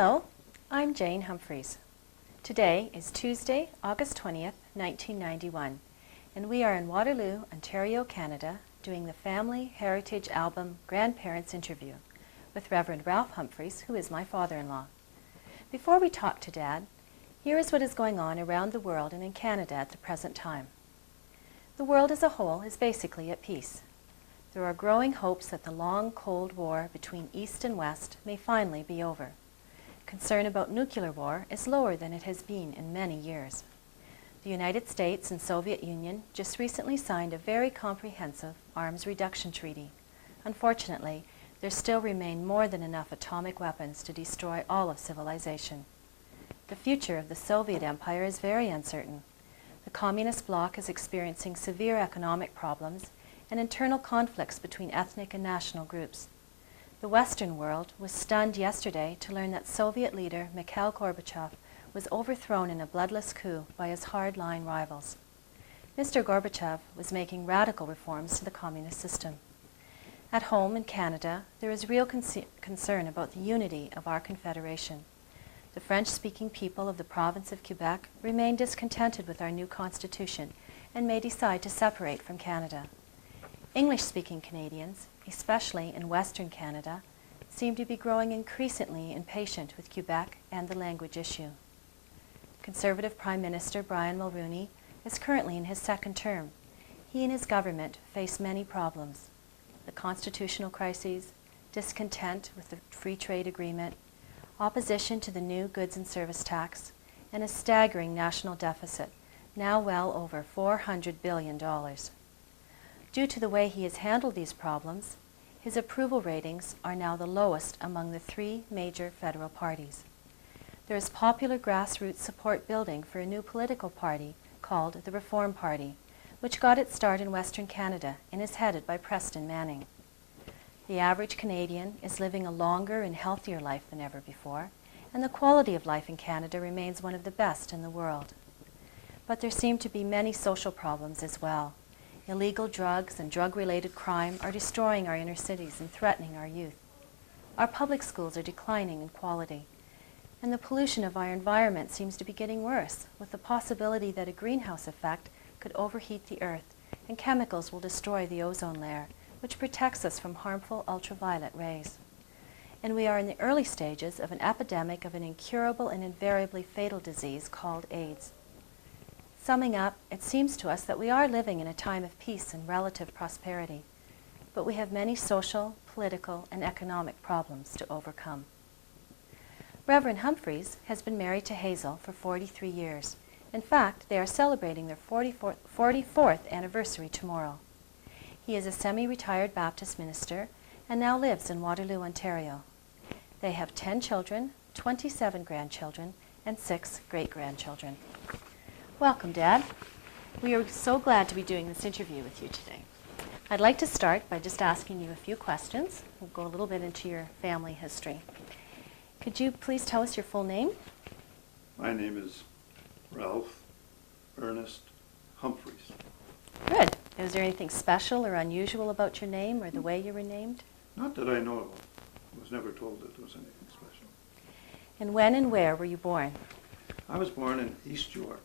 Hello, I'm Jane Humphries. Today is Tuesday, August 20th, 1991, and we are in Waterloo, Ontario, Canada, doing the Family Heritage Album Grandparents Interview with Reverend Ralph Humphries, who is my father-in-law. Before we talk to Dad, here is what is going on around the world and in Canada at the present time. The world as a whole is basically at peace. There are growing hopes that the long Cold War between East and West may finally be over. Concern about nuclear war is lower than it has been in many years. The United States and Soviet Union just recently signed a very comprehensive arms reduction treaty. Unfortunately, there still remain more than enough atomic weapons to destroy all of civilization. The future of the Soviet Empire is very uncertain. The communist bloc is experiencing severe economic problems and internal conflicts between ethnic and national groups. The Western world was stunned yesterday to learn that Soviet leader Mikhail Gorbachev was overthrown in a bloodless coup by his hard-line rivals. Mr. Gorbachev was making radical reforms to the communist system. At home in Canada, there is real concern about the unity of our confederation. The French-speaking people of the province of Quebec remain discontented with our new constitution and may decide to separate from Canada. English-speaking Canadians, especially in Western Canada, seem to be growing increasingly impatient with Quebec and the language issue. Conservative Prime Minister Brian Mulroney is currently in his second term. He and his government face many problems: the constitutional crises, discontent with the free trade agreement, opposition to the new goods and service tax, and a staggering national deficit, now well over $400 billion. Due to the way he has handled these problems, his approval ratings are now the lowest among the three major federal parties. There is popular grassroots support building for a new political party called the Reform Party, which got its start in Western Canada and is headed by Preston Manning. The average Canadian is living a longer and healthier life than ever before, and the quality of life in Canada remains one of the best in the world. But there seem to be many social problems as well. Illegal drugs and drug-related crime are destroying our inner cities and threatening our youth. Our public schools are declining in quality, and the pollution of our environment seems to be getting worse, with the possibility that a greenhouse effect could overheat the earth, and chemicals will destroy the ozone layer, which protects us from harmful ultraviolet rays. And we are in the early stages of an epidemic of an incurable and invariably fatal disease called AIDS. Summing up, it seems to us that we are living in a time of peace and relative prosperity, but we have many social, political, and economic problems to overcome. Reverend Humphries has been married to Hazel for 43 years. In fact, they are celebrating their 44th anniversary tomorrow. He is a semi-retired Baptist minister and now lives in Waterloo, Ontario. They have 10 children, 27 grandchildren, and 6 great-grandchildren. Welcome, Dad. We are so glad to be doing this interview with you today. I'd like to start by just asking you a few questions. We'll go a little bit into your family history. Could you please tell us your full name? My name is Ralph Ernest Humphries. Good. Is there anything special or unusual about your name or the way you were named? Not that I know of. I was never told that there was anything special. And when and where were you born? I was born in East York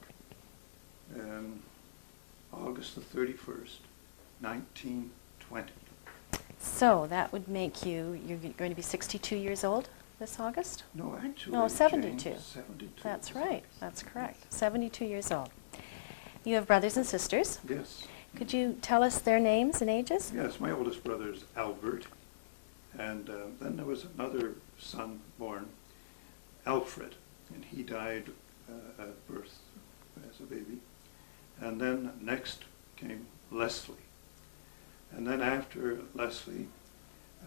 on August the 31st, 1920. So that would make you're going to be 62 years old this August? No, actually. No, 72. Jane, 72. That's right. That's correct. 72 years old. You have brothers and sisters. Yes. Could you tell us their names and ages? Yes, my oldest brother is Albert, and then there was another son born, Alfred, and he died at birth as a baby. And then next came Leslie. And then after Leslie,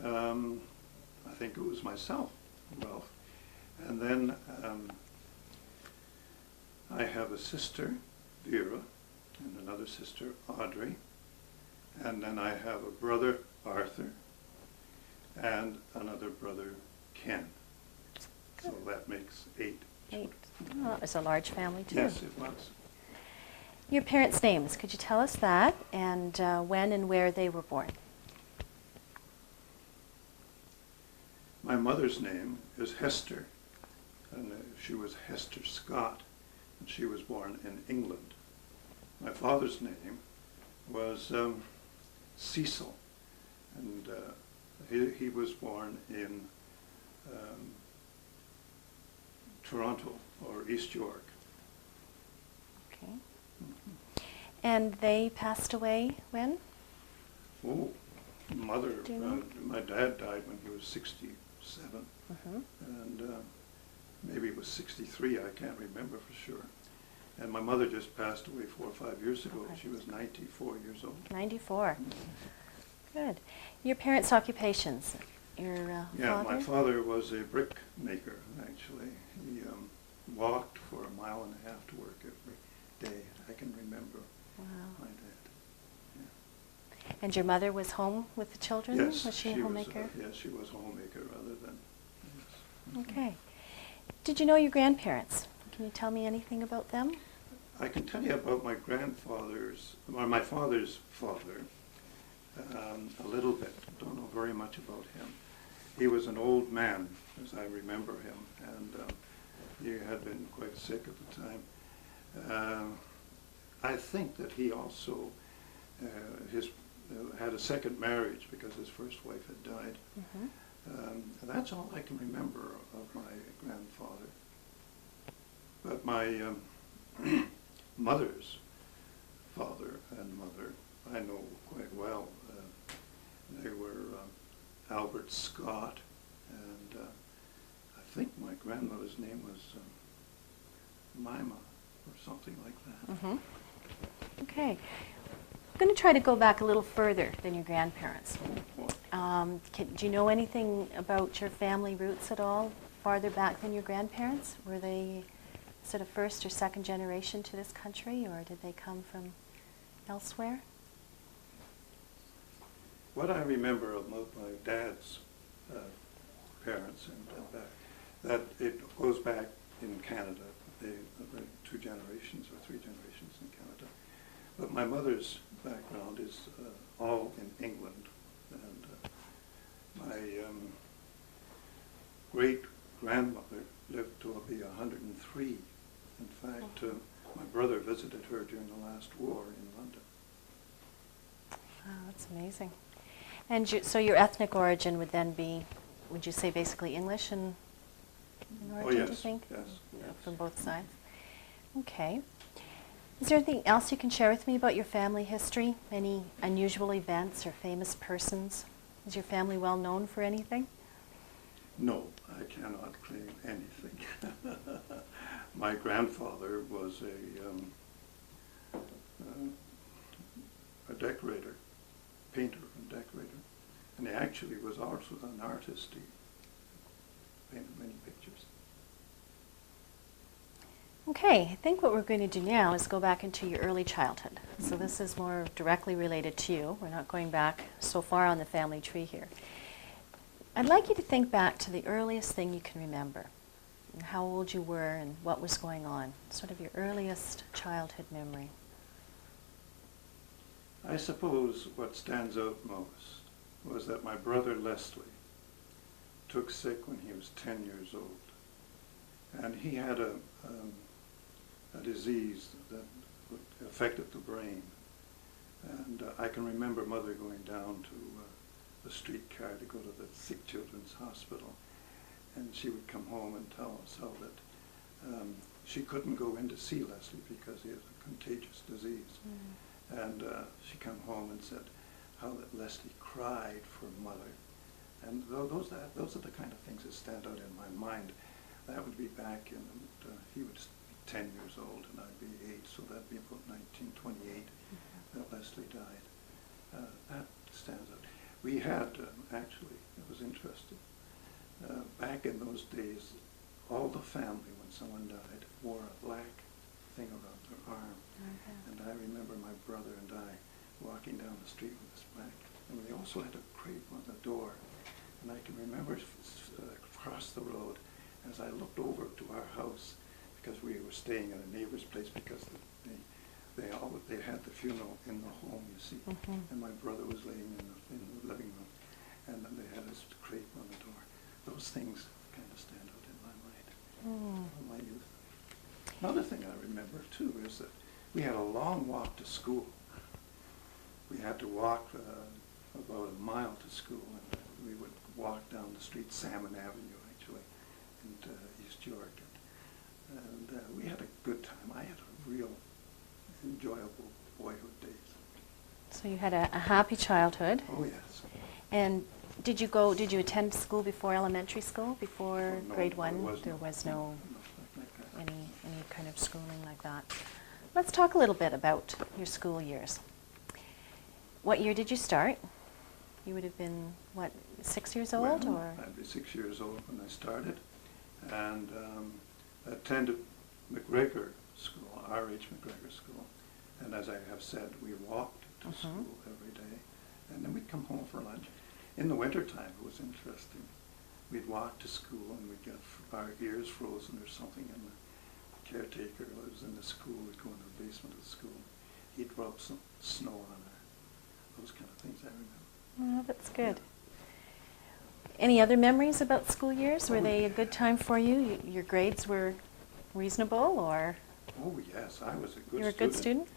I think it was myself, Ralph. And then I have a sister, Vera, and another sister, Audrey. And then I have a brother, Arthur, and another brother, Ken. So that makes 8. 8. Oh, it's a large family, too. Yes, it was. Your parents' names, could you tell us that, and when and where they were born? My mother's name is Hester, and she was Hester Scott, and she was born in England. My father's name was Cecil, and he was born in Toronto, or East York. Okay. And they passed away when? Oh, mother, Do you know? my dad died when he was 67, and maybe it was 63, I can't remember for sure. And my mother just passed away 4 or 5 years ago. She was 94 years old. 94. Good. Your parents' occupations? Your Yeah, father? my father was a brick maker, actually. He walked for 1.5 miles to work every day. I can remember my dad. Yeah. And your mother was home with the children? Yes, Was she a homemaker? Yes, she was a homemaker rather than. Yes. Okay. Did you know your grandparents? Can you tell me anything about them? I can tell you about my grandfather's, or my father's father, a little bit. Don't know very much about him. He was an old man, as I remember him, and he had been quite sick at the time. I think that he also had a second marriage because his first wife had died. And that's all I can remember of my grandfather. But my mother's father and mother, I know quite well. They were Albert Scott, and I think my grandmother's name was Mima, or something like that. Okay. I'm going to try to go back a little further than your grandparents. Do you know anything about your family roots at all, farther back than your grandparents? Were they sort of first or second generation to this country, or did they come from elsewhere? What I remember of my dad's parents, and that it goes back in Canada, the 2 generations or 3 generations in Canada. But my mother's background is all in England, and my great-grandmother lived to be 103. In fact, my brother visited her during the last war in London. Wow, that's amazing. And so your ethnic origin would then be, would you say, basically English in origin, do you think? Yes. From both sides. Okay. Is there anything else you can share with me about your family history? Any unusual events or famous persons? Is your family well known for anything? No, I cannot claim anything. My grandfather was a decorator, painter and decorator, and he actually was also an artist. He painted many pictures. Okay, I think what we're going to do now is go back into your early childhood. So this is more directly related to you. We're not going back so far on the family tree here. I'd like you to think back to the earliest thing you can remember, and how old you were and what was going on, sort of your earliest childhood memory. I suppose what stands out most was that my brother Leslie took sick when he was 10 years old, and he had a disease that affected the brain. And I can remember Mother going down to the streetcar to go to the Sick Children's Hospital, and she would come home and tell us how that she couldn't go in to see Leslie because he had a contagious disease. And she came home and said how that Leslie cried for Mother. And those are the kind of things that stand out in my mind. That would be back in, he was 10 years old and I'd be 8, so that'd be about 1928 that Leslie died. That stands out. We had, actually, it was interesting, back in those days, all the family, when someone died, wore a black thing around their arm. And I remember my brother and I walking down the street with this black, and we also had a crepe on the door. And I can remember across the road, as I looked over to our house, because we were staying at a neighbor's place because they had the funeral in the home, you see. And my brother was laying in the living room, and then they had this crepe on the door. Those things kind of stand out in my mind. Another thing I remember too is that we had a long walk to school. We had to walk about a mile to school, and we would walk down the street, Salmon Avenue actually, in East York. And we had a good time. I had a real enjoyable boyhood days. So you had a happy childhood. Oh yes. And did you attend school before elementary school, before No, grade there 1? was There no- was no nothing like that. any kind of schooling like that. Let's talk a little bit about your school years. What year did you start? You would have been, what, 6 years old? Well, Or I'd be 6 years old when I started, and attended McGregor School, R.H. McGregor School. And as I have said, we walked to school every day, and then we'd come home for lunch. In the wintertime, it was interesting. We'd walk to school, and we'd get our ears frozen or something, and the caretaker was in the school. We'd go into the basement of the school. He'd rub some snow on those kind of things I remember. oh, that's good. Any other memories about school years? Were they a good time for you? Your grades were reasonable, or Oh yes, I was a good student. you were a good student?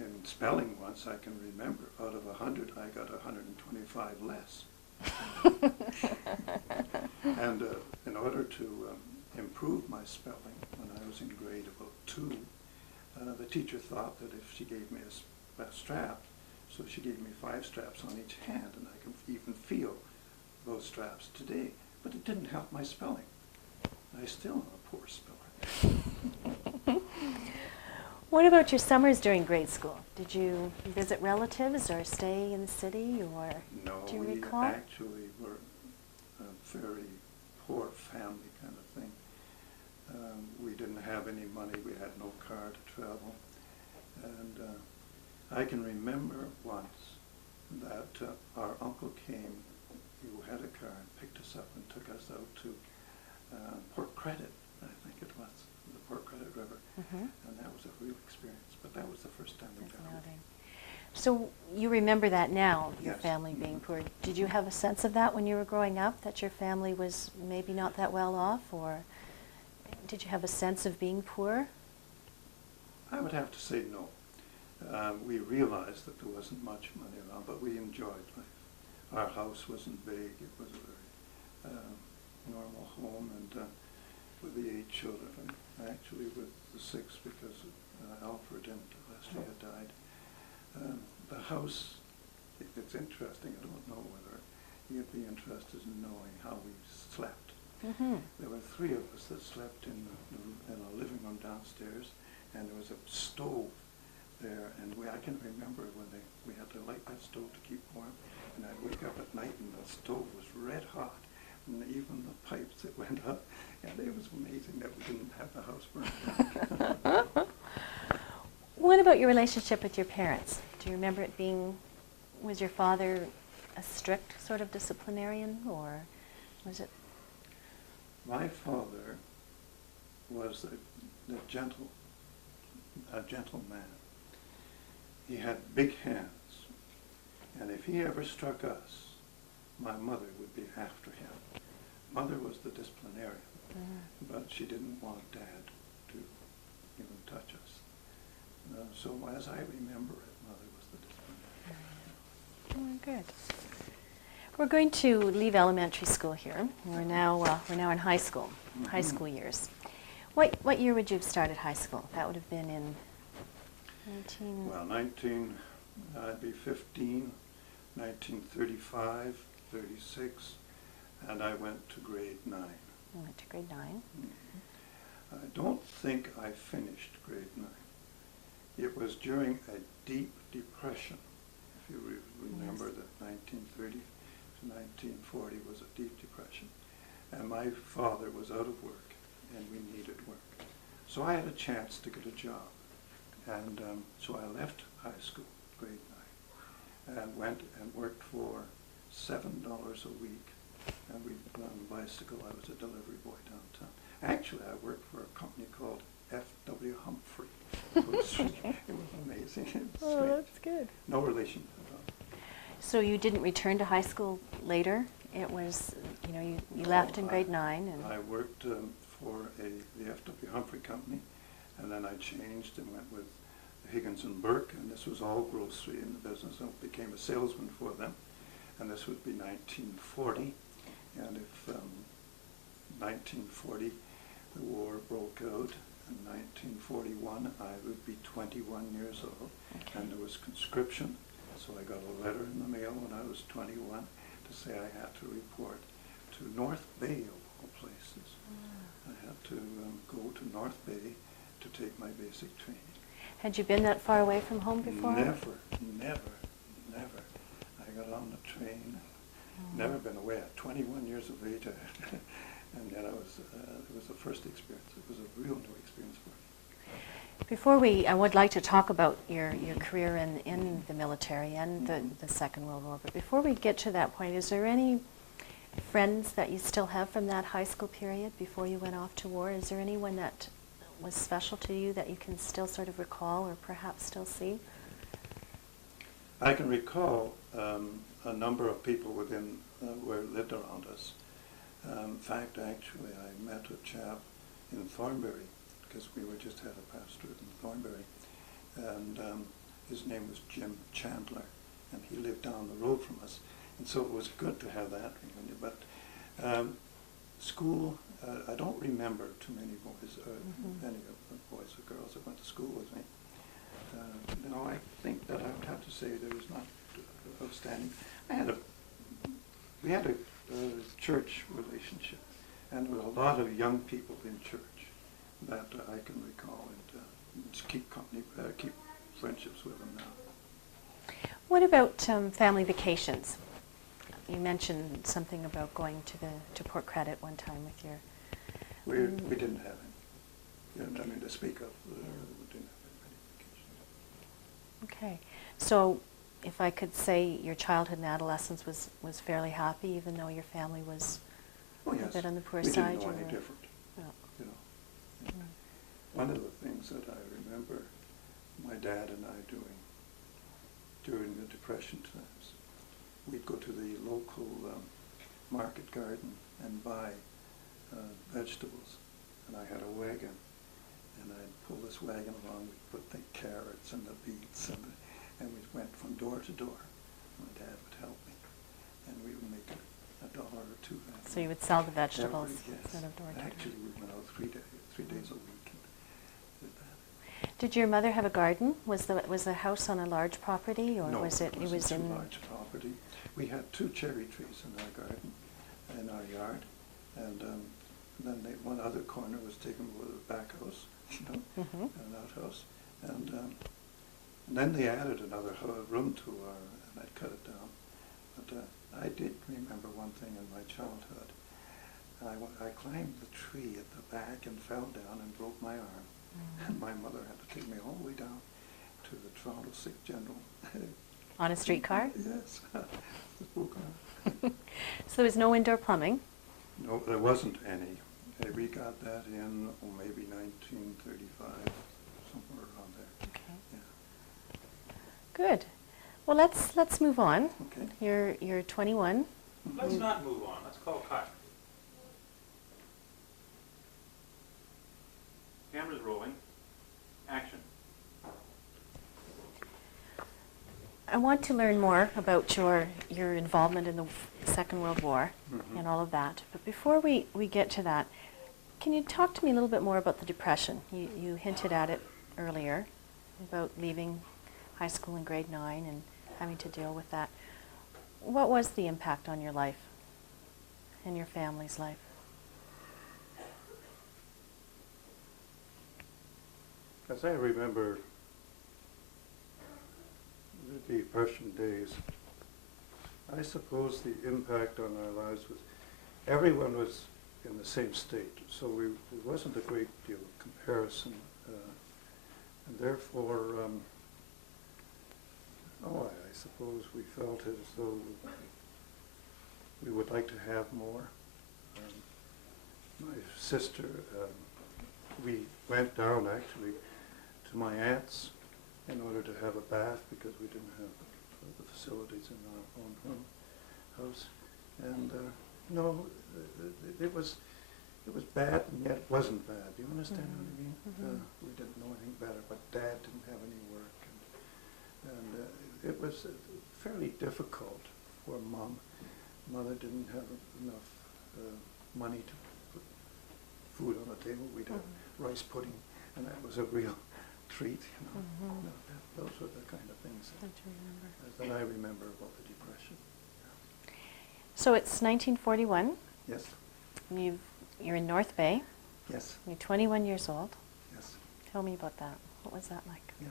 In spelling once, I can remember, out of 100, I got 125 less. And in order to improve my spelling, when I was in grade about 2, the teacher thought that if she gave me a strap, so she gave me 5 straps on each hand, and I can even feel those straps today. But it didn't help my spelling. I still am a poor speller. What about your summers during grade school? Did you visit relatives or stay in the city, or No, do you we recall? actually were a very poor family kind of thing. We didn't have any money. We had no car to travel. And I can remember once that our uncle came, who had a car, and picked us up and took us out to Port Credit, I think it was, the Port Credit River. And that was a real experience. But that was the first time we got out. So you remember that now, your Yes. family being poor. Did you have a sense of that when you were growing up, that your family was maybe not that well off, or did you have a sense of being poor? I would have to say no. We realized that there wasn't much money around, but we enjoyed life. Our house wasn't big. It was a very normal home, and with the 8 children, actually with the 6 because Alfred and Leslie had died. The house, it's interesting. I don't know whether you'd be interested in knowing how we slept. There were 3 of us that slept in a living room downstairs, and there was a stove there, and I can remember when we had to light that stove to keep warm, and I'd wake up at night and the stove was red hot, and even the pipes that went up, and it was amazing that we didn't have the house burned down. What about your relationship with your parents? Do you remember it being, was your father a strict sort of disciplinarian, or was it? My father was a gentle man. He had big hands, and if he ever struck us, my mother would be after him. Mother was the disciplinarian, but she didn't want Dad to even touch us. So as I remember it, Mother was the disciplinarian. Oh, good. We're going to leave elementary school here. We're now in high school, high school years. What year would you have started high school? That would have been in 19... Well, I'd be 15, 1935, 36, and I went to grade 9. You went to grade 9. I don't think I finished grade 9. It was during a deep depression. If you remember Yes. that 1930 to 1940 was a deep depression. And my father was out of work, and we needed work. So I had a chance to get a job. And so I left high school, grade 9, and went and worked for $7 a week. And on a bicycle, I was a delivery boy downtown. Actually, I worked for a company called F.W. Humphries. It was amazing. It was Oh, strange. that's good. No relation at all. So you didn't return to high school later? It was, you left in grade 9. And I worked for the the F.W. Humphrey Company, and then I changed and went with Higgins and Burke, and this was all grocery in the business. I became a salesman for them, and this would be 1940. And if 1940, the war broke out. In 1941, I would be 21 years old, and there was conscription. So I got a letter in the mail when I was 21 to say I had to report to North Bay, of all places. I had to go to North Bay to take my basic training. Had you been that far away from home before? Never. I got on the train, never been away at 21 years of age, and yet it was the first experience. It was a real new experience for me. I would like to talk about your career in the military and the Second World War, but before we get to that point, is there any friends that you still have from that high school period before you went off to war? Is there anyone that was special to you that you can still sort of recall or perhaps still see? I can recall a number of people within where lived around us. In fact, actually, I met a chap in Thornbury, because we were just had a pastorate in Thornbury, and his name was Jim Chandler, and he lived down the road from us, and so it was good to have that reunion. But school, I don't remember too many boys, any of the boys or girls that went to school with me. No, I think that I would have to say there was not outstanding. We had a church relationship, and there were a lot of young people in church that I can recall, and just keep friendships with them now. What about family vacations? You mentioned something about going to Port Credit one time with your... We didn't have any. I mean, to speak of, we didn't have any vacations. Okay. So if I could say your childhood and adolescence was fairly happy, even though your family was a bit on the poor side? We didn't know any different. No. You know. Yeah. One of the things that I remember my dad and I doing during the Depression times, we'd go to the local market garden and buy vegetables, and I had a wagon, and I'd pull this wagon along. We'd put the carrots and the beets, and we went from door to door. My dad would help me, and we would make $1 or $2. So you would sell the vegetables yes. instead of door to door? Actually, we went out 3 days a week and did that. Did your mother have a garden? Was the house on a large property, or No, was it? it was in a large property. We had 2 cherry trees in our garden, in our yard, and then one other corner was taken with a back house, an outhouse, and then they added another room to our, and I'd cut it down. But I did remember one thing in my childhood. I climbed the tree at the back and fell down and broke my arm, and my mother had to take me all the way down to the Toronto Sick General. On a streetcar? Yes. Broke arm. So there was no indoor plumbing? No, there wasn't any. We got that in maybe 1935, somewhere around there. Okay. Yeah. Good. Well, let's move on. Okay. You're 21. Let's not move on. Let's call cut. Camera's rolling. Action. I want to learn more about your involvement in the Second World War and all of that. But before we get to that, can you talk to me a little bit more about the Depression? You hinted at it earlier about leaving high school in grade 9 and having to deal with that. What was the impact on your life and your family's life? As I remember the Depression days, I suppose the impact on our lives was everyone was in the same state, so there wasn't a great deal of comparison, and therefore, I suppose we felt as though we would like to have more. My sister, we went down actually to my aunt's in order to have a bath because we didn't have the facilities in our own house. And no, it was it was bad and yet it wasn't bad. Do you understand what I mean? We didn't know anything better, but Dad didn't have any work, and it was fairly difficult for Mom. Mother didn't have enough money to put food on the table. We'd have rice pudding, and that was a real treat. Those were the kind of things that I remember about the Depression. So it's 1941. Yes. You're in North Bay. Yes. You're 21 years old. Yes. Tell me about that. What was that like? Yeah.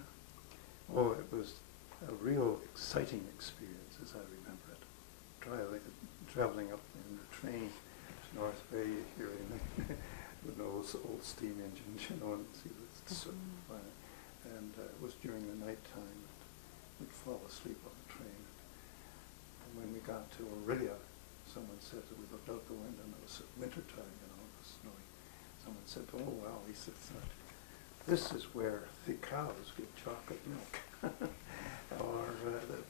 Oh, it was a real exciting experience, as I remember it. Traveling up in the train to North Bay, hearing with those old steam engines, and see the soot fire. And it was during the night time that we'd fall asleep on the train. And when we got to Orillia, someone said that we looked out the window and it was winter time, it was snowing. Someone said, "Oh wow," he said, "this is where the cows get chocolate milk." Or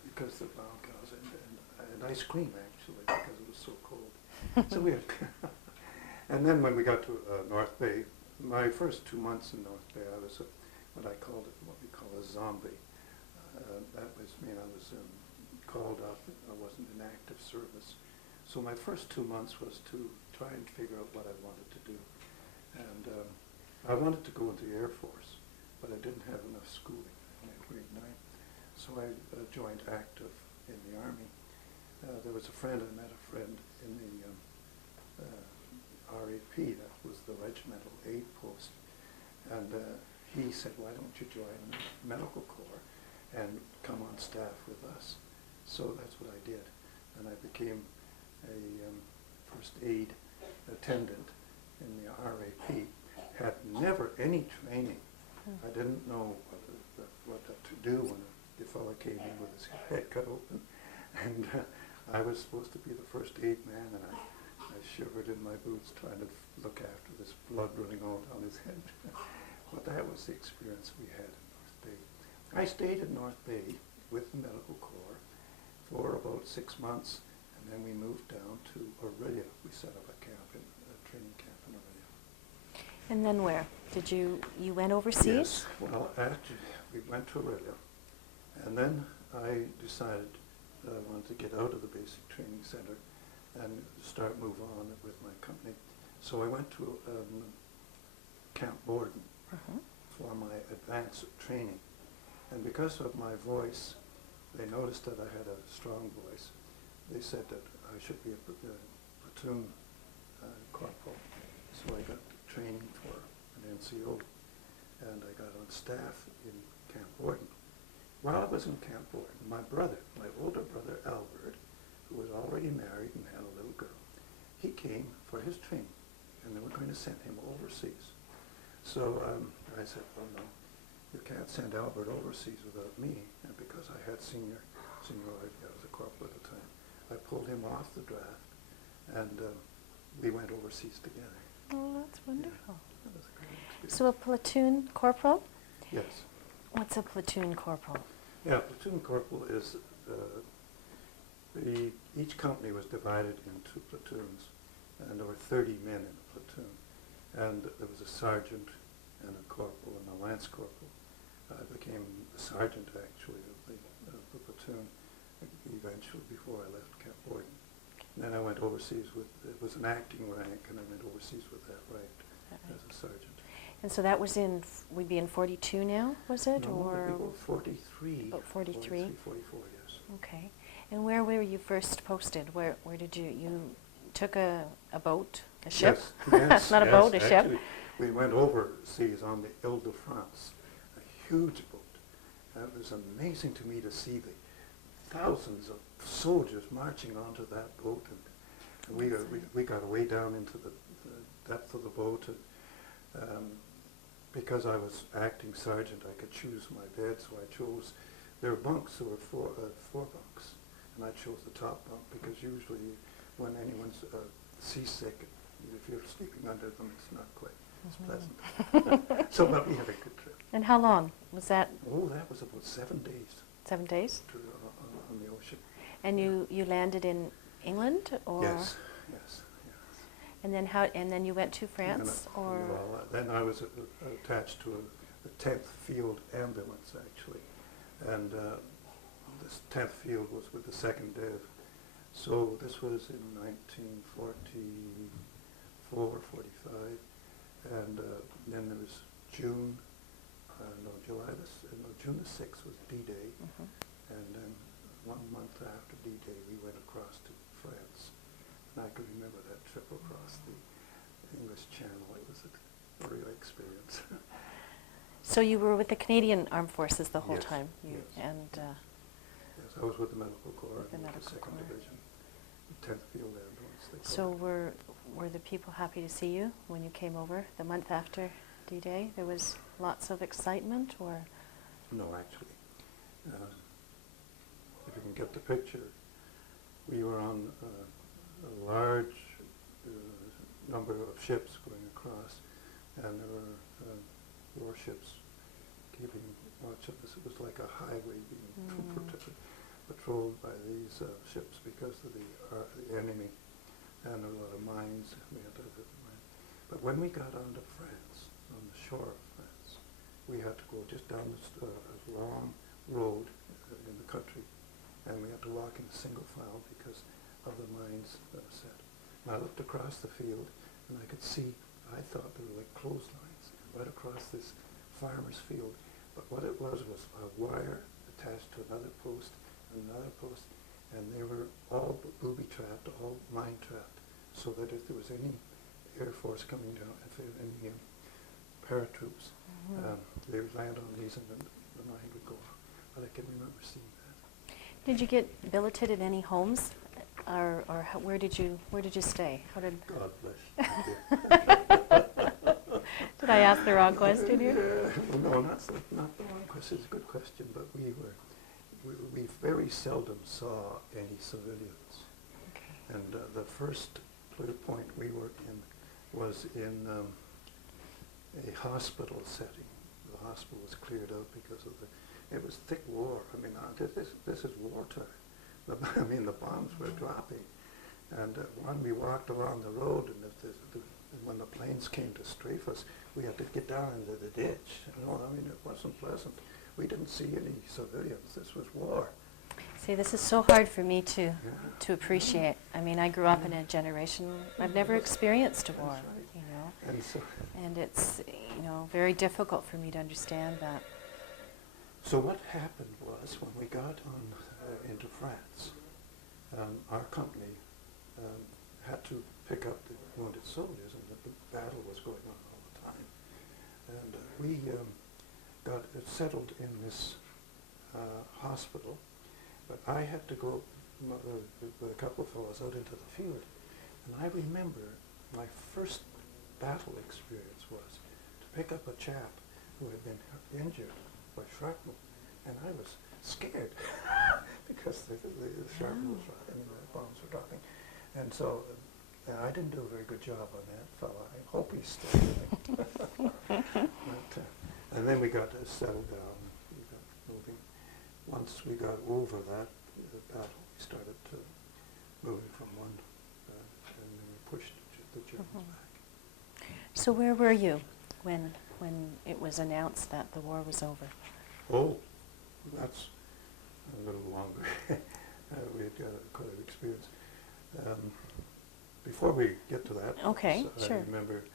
because they're brown cows, and ice cream actually, because it was so cold. So we had and then when we got to North Bay, my first 2 months in North Bay, I was what we call a zombie. That was I was called up. I wasn't in active service. So my first 2 months was to try and figure out what I wanted to do. And I wanted to go into the Air Force, but I didn't have enough schooling. I had grade 9. So I joined active in the Army. There was a friend, I met a friend in the RAP, that was the Regimental Aid Post. And he said, "Why don't you join the Medical Corps and come on staff with us?" So that's what I did. And I became a first aid attendant in the RAP. Had never any training. I didn't know what to do when the fellow came in with his head cut open. And I was supposed to be the first aid man, and I shivered in my boots trying to look after this blood running all down his head. But that was the experience we had in North Bay. I stayed in North Bay with the Medical Corps for about 6 months, and then we moved down to Orillia. We set up a training camp in Orillia. And then where? Did you went overseas? Yes. Well, after we went to Orillia, and then I decided that I wanted to get out of the basic training center and move on with my company. So I went to Camp Borden for my advanced training. And because of my voice, they noticed that I had a strong voice. They said that I should be a platoon corporal. So I got training for an NCO, and I got on staff in Camp Borden. While I was in Camp Borden, my older brother Albert, who was already married and had a little girl, he came for his training, and they were going to send him overseas. So I said, "Well, no, you can't send Albert overseas without me." And because I had seniority, I was a corporal at the time, I pulled him off the draft, and we went overseas together. Oh, that's wonderful. Yeah, that was a great experience. So a platoon corporal? Yes. What's a platoon corporal? Yeah, platoon corporal is, each company was divided into platoons, and there were 30 men in a platoon. And there was a sergeant and a corporal and a lance corporal. I became the sergeant, actually, of the platoon eventually before I left Camp Borden. And then I went overseas it was an acting rank, and I went overseas with that rank as a sergeant. And so that was we'd be in 42 now, was it? No, or maybe about 43. About 43? 44, yes. Okay. And where were you first posted? Where did you took a boat, a ship? Yes, Not a boat, a actually, ship. We went overseas on the Ile-de-France, a huge boat. It was amazing to me to see the thousands of soldiers marching onto that boat, and we got way down into the depth of the boat. And, because I was acting sergeant, I could choose my bed, so I chose. There were bunks. There were four bunks, and I chose the top bunk because usually, when anyone's seasick, if you're sleeping under them, it's not quite as pleasant. So, but we had a good trip. And how long was that? Oh, that was about 7 days. 7 days? On the ocean. And you landed in England, or? Yes. And then and then you went to France, or? Well, then I was attached to a 10th Field ambulance, actually. And this 10th Field was with the 2nd Div. So this was in 1944, 45. And then there was June the 6th was D-Day. Mhm. And then 1 month after D-Day, we went across to France. And I can remember that trip across the English Channel. It was a real experience. So you were with the Canadian Armed Forces the whole Yes, time? yes. And Yes, I was with the Medical Corps With the and with Medical the 2nd Corps. Division, the 10th Field Ambulance. They so call it. were the people happy to see you when you came over the month after D-Day? There was lots of excitement, or? No, actually. If you can get the picture, we were on a large number of ships going across, and there were warships keeping watch of us. It was like a highway being patrolled by these ships because of the enemy, and there were a lot of mines. We had to have it. But when we got onto France, on the shore of France, we had to go just down this long road in the country, and we had to walk in single file because of the mines that were set. And I looked across the field, and I could see, I thought they were like clotheslines right across this farmer's field. But what it was a wire attached to another post, and they were all booby-trapped, all mine-trapped, so that if there was any Air Force coming down, if there were any paratroops, they would land on these and then the mine would go off. But I can remember seeing that. Did you get billeted in any homes, or where did you stay? How did? God bless you. Did I ask the wrong question here? Well, no, not the wrong question. It's a good question, but we very seldom saw any civilians. Okay. And the first point we were in was in a hospital setting. The hospital was cleared out because of it was thick war. I mean, this is wartime. I mean, the bombs were dropping. And when we walked along the road, and when the planes came to strafe us, we had to get down into the ditch. You know, I mean, it wasn't pleasant. We didn't see any civilians. This was war. See, this is so hard for me to appreciate. I mean, I grew up in a generation, I've never experienced a war, That's right. you know. And And it's, very difficult for me to understand that. so what happened was, when we got on into France, our company had to pick up the wounded soldiers, and the battle was going on all the time. And we got settled in this hospital, but I had to go with a couple of fellows out into the field. And I remember my first battle experience was to pick up a chap who had been injured by shrapnel, and I was scared because the shrapnel was dropping, the bombs were dropping. And so I didn't do a very good job on that fellow. I hope he's still living. And then we got settled down, we got moving. Once we got over that battle, we started moving from one, and then we pushed the Germans back. So where were you when it was announced that the war was over? Oh, that's a little longer. We had got quite an experience. Before we get to that, Okay, I sure. remember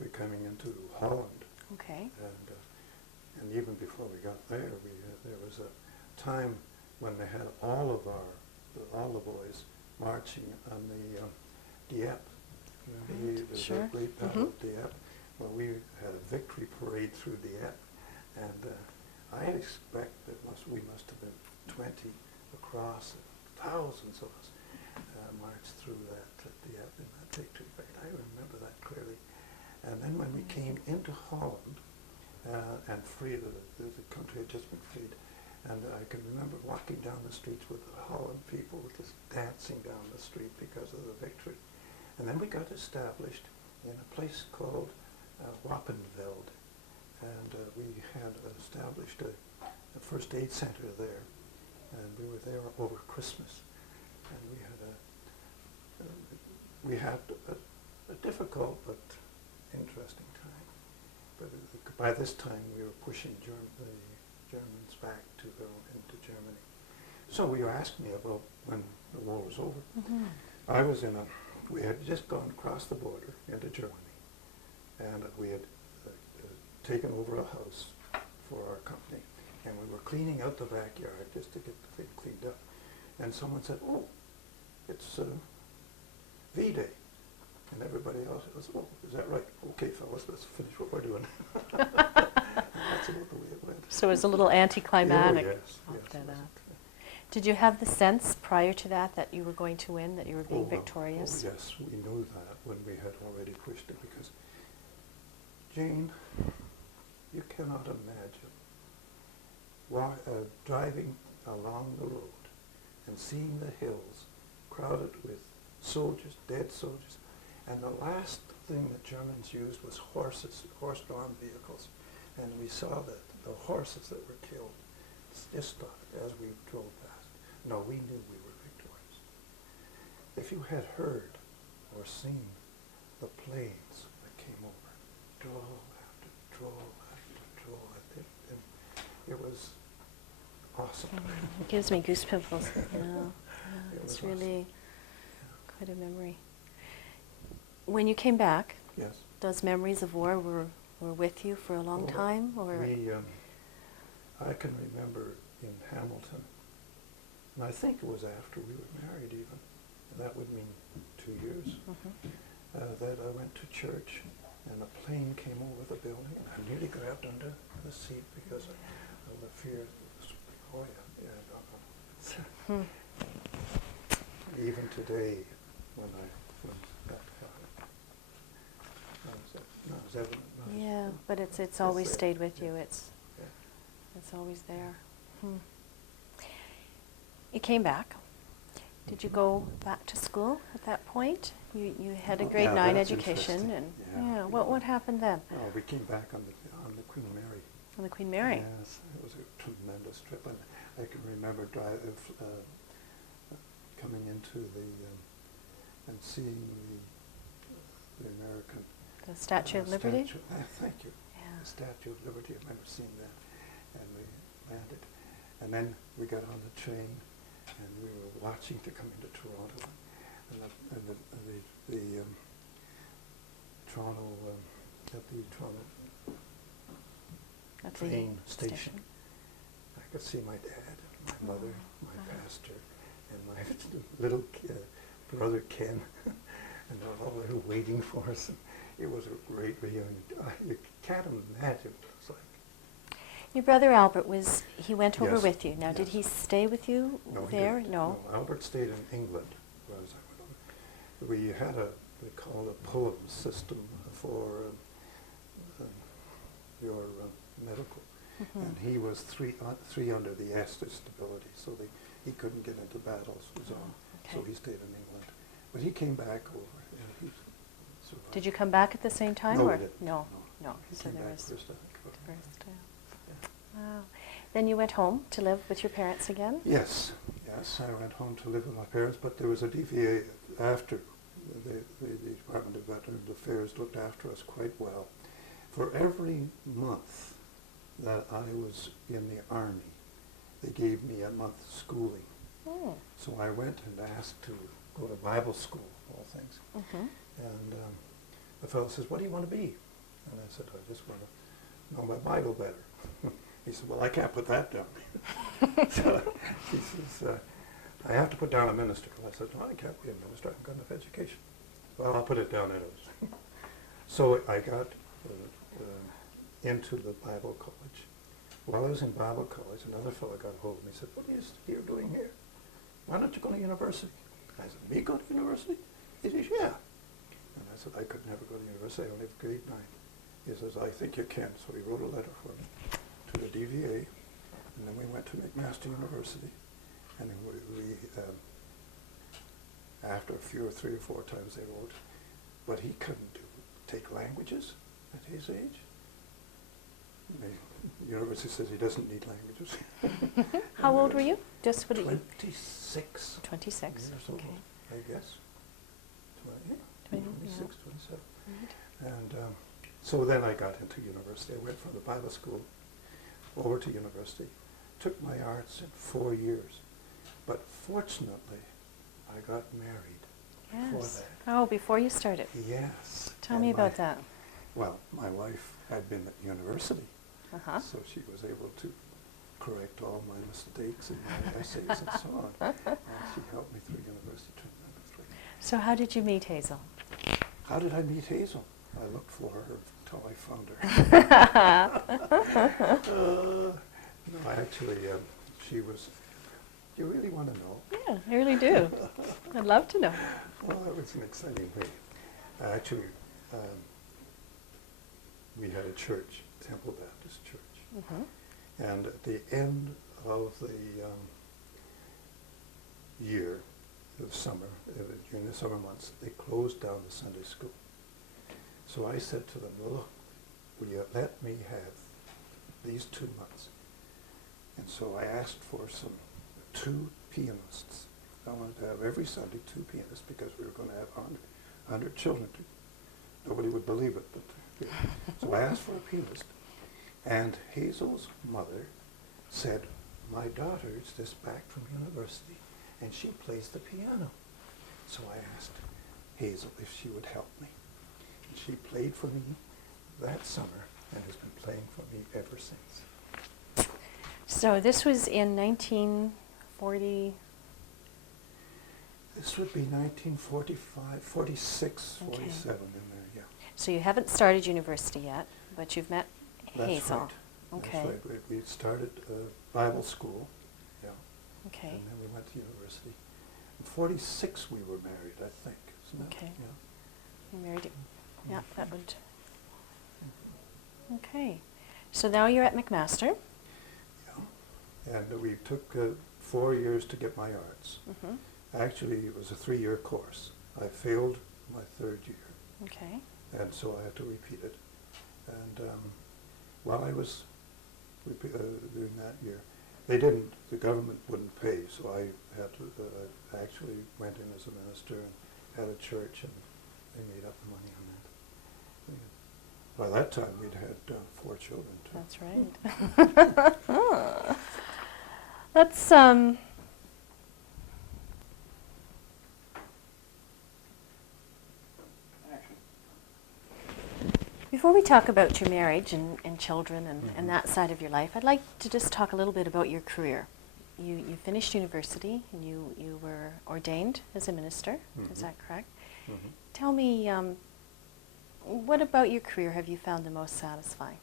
we coming into Holland, Okay. and even before we got there, there was a time when they had all the boys marching on the Dieppe, the Sure. great battle of Dieppe. Well, we had a victory parade through Dieppe, and I expect we must have been 20 across, thousands of us marched through that Dieppe in that victory parade. I remember that clearly. And then when we came into Holland and freed, the country had just been freed, and I can remember walking down the streets with the Holland people just dancing down the street because of the victory. And then we got established in a place called Wapenveld, and we had established a first aid center there, and we were there over Christmas, and we had a difficult but interesting time. But by this time we were pushing the Germans back into Germany. So you asked me about when the war was over. Mm-hmm. I was we had just gone across the border into Germany, and we had taken over a house for our company, and we were cleaning out the backyard just to get the thing cleaned up. And someone said, "Oh, it's V-Day." And everybody else was, "Oh, is that right? Okay, fellas, let's finish what we're doing." That's about the way it went. So it was a little anticlimactic Oh, yes, after yes, that. Did you have the sense prior to that you were going to win, that you were being well, victorious? Oh, yes, we knew that when we had already pushed it, because, Jane, you cannot imagine driving along the road and seeing the hills crowded with soldiers, dead soldiers, and the last thing the Germans used was horse-drawn vehicles, and we saw that the horses that were killed just stopped as we drove past. No, we knew we were victorious. If you had heard or seen the planes that came over, draw after draw after draw, it was awesome. It gives me goosebumps. No, It it's was really quite a memory. When you came back, Yes. those memories of war were with you for a long time, or? I can remember in Hamilton, and I think it was after we were married even, and that would mean 2 years, that I went to church and a plane came over the building and I nearly grabbed under the seat because of the fear. Oh yeah, Even today, when that was evident. Yeah, but it's always there. stayed with you. Yeah. It's Yeah. always there. You came back. Did you go back to school at that point? You had a grade 9 that's education, interesting. and Yeah. what happened then? Oh, we came back on the Queen Mary. On the Queen Mary. Yes, it was a tremendous trip, and I can remember coming into and seeing the American The Statue of Liberty. Thank you. Yeah. The Statue of Liberty. I remember seeing that, and we landed, and then we got on the train, and we were watching to come into Toronto, and the Toronto at the Toronto That's the train station. I could see my dad, my mother, my pastor, and my little brother Ken, and they were all there waiting for us. And it was a great reunion. You can't imagine what it was like. Your brother Albert he went over Yes, with you. Now, did yes. he stay with you No, he there? didn't. No. Albert stayed in England, whereas I went over. We had we call a poem system for your medical. And he was three under the S disability, so he couldn't get into battles. So he stayed in England. But he came back over, and he survived. Did you come back at the same time? No, or? we didn't. No. He So came there back was first, I think. first. Yeah. Wow. Then you went home to live with your parents again? Yes, I went home to live with my parents, but there was a DVA after. The Department of Veterans Affairs looked after us quite well. For every month that I was in the Army, they gave me a month's schooling. So I went and asked to go to Bible school, of all things. And the fellow says, "What do you want to be?" And I said, "I just want to know my Bible better." He said, "Well, I can't put that down." So he says, "I have to put down a minister." I said, "No, I can't be a minister. I haven't got enough education." "Well, I'll put it down anyways." So I got into the Bible college. While I was in Bible college, another fellow got hold of me and said, "What are you doing here? Why don't you go to university?" I said, "Me go to university?" He says, "Yeah." And I said, "I could never go to university. I only have grade 9. He says, "I think you can." So he wrote a letter for me to the DVA, and then we went to McMaster University, and then we after 3 or 4 times they wrote, but he couldn't take languages at his age. The university says he doesn't need languages. How old were you? Just what? 26. 26. Years old, Okay. I guess. 26, 27. Right. And so then I got into university. I went from the Bible school over to university. Took my arts in 4 years. But fortunately, I got married before Yes. that. Oh, before you started. Yes. Tell And me about that. Well, my wife had been at university, Uh-huh. so she was able to correct all my mistakes in my essays and so on. And she helped me through university tremendously. So how did you meet Hazel? How did I meet Hazel? I looked for her until I found her. No, actually, she was. You really want to know? Yeah, I really do. I'd love to know. Well, that was an exciting way. Actually, we had a church, Temple Baptist Church. Mm-hmm. And at the end of the year, the summer, during the summer months, they closed down the Sunday school. So I said to them, look, will you let me have these 2 months? And so I asked for 2 pianists. I wanted to have every Sunday 2 pianists because we were going to have 100 children. Nobody would believe it. But so I asked for a pianist. And Hazel's mother said, my daughter is just back from university and she plays the piano. So I asked Hazel if she would help me. And she played for me that summer and has been playing for me ever since. So this was in 1940. This would be 1945, 46, Okay. 47 in there, yeah. So you haven't started university yet, but you've met That's Hazel. right. Okay. That's right. We started Bible school, yeah, Okay. and then we went to university. In 46 we were married, I think, isn't it? Okay. Yeah. You married. Yeah, that would. Okay. So now you're at McMaster. Yeah. And we took 4 years to get my arts. Mm-hmm. Actually, it was a 3-year course. I failed my 3rd year, Okay. and so I had to repeat it. And while I was doing that year, the government wouldn't pay, so I had to, actually went in as a minister and had a church, and they made up the money on that. By that time, we'd had 4 children, too. That's right. Let's Action. before we talk about your marriage and children and Mhm. that side of your life, I'd like to just talk a little bit about your career. You finished university and you were ordained as a minister. Is Mhm. that correct? Mhm. Tell me, what about your career have you found the most satisfying?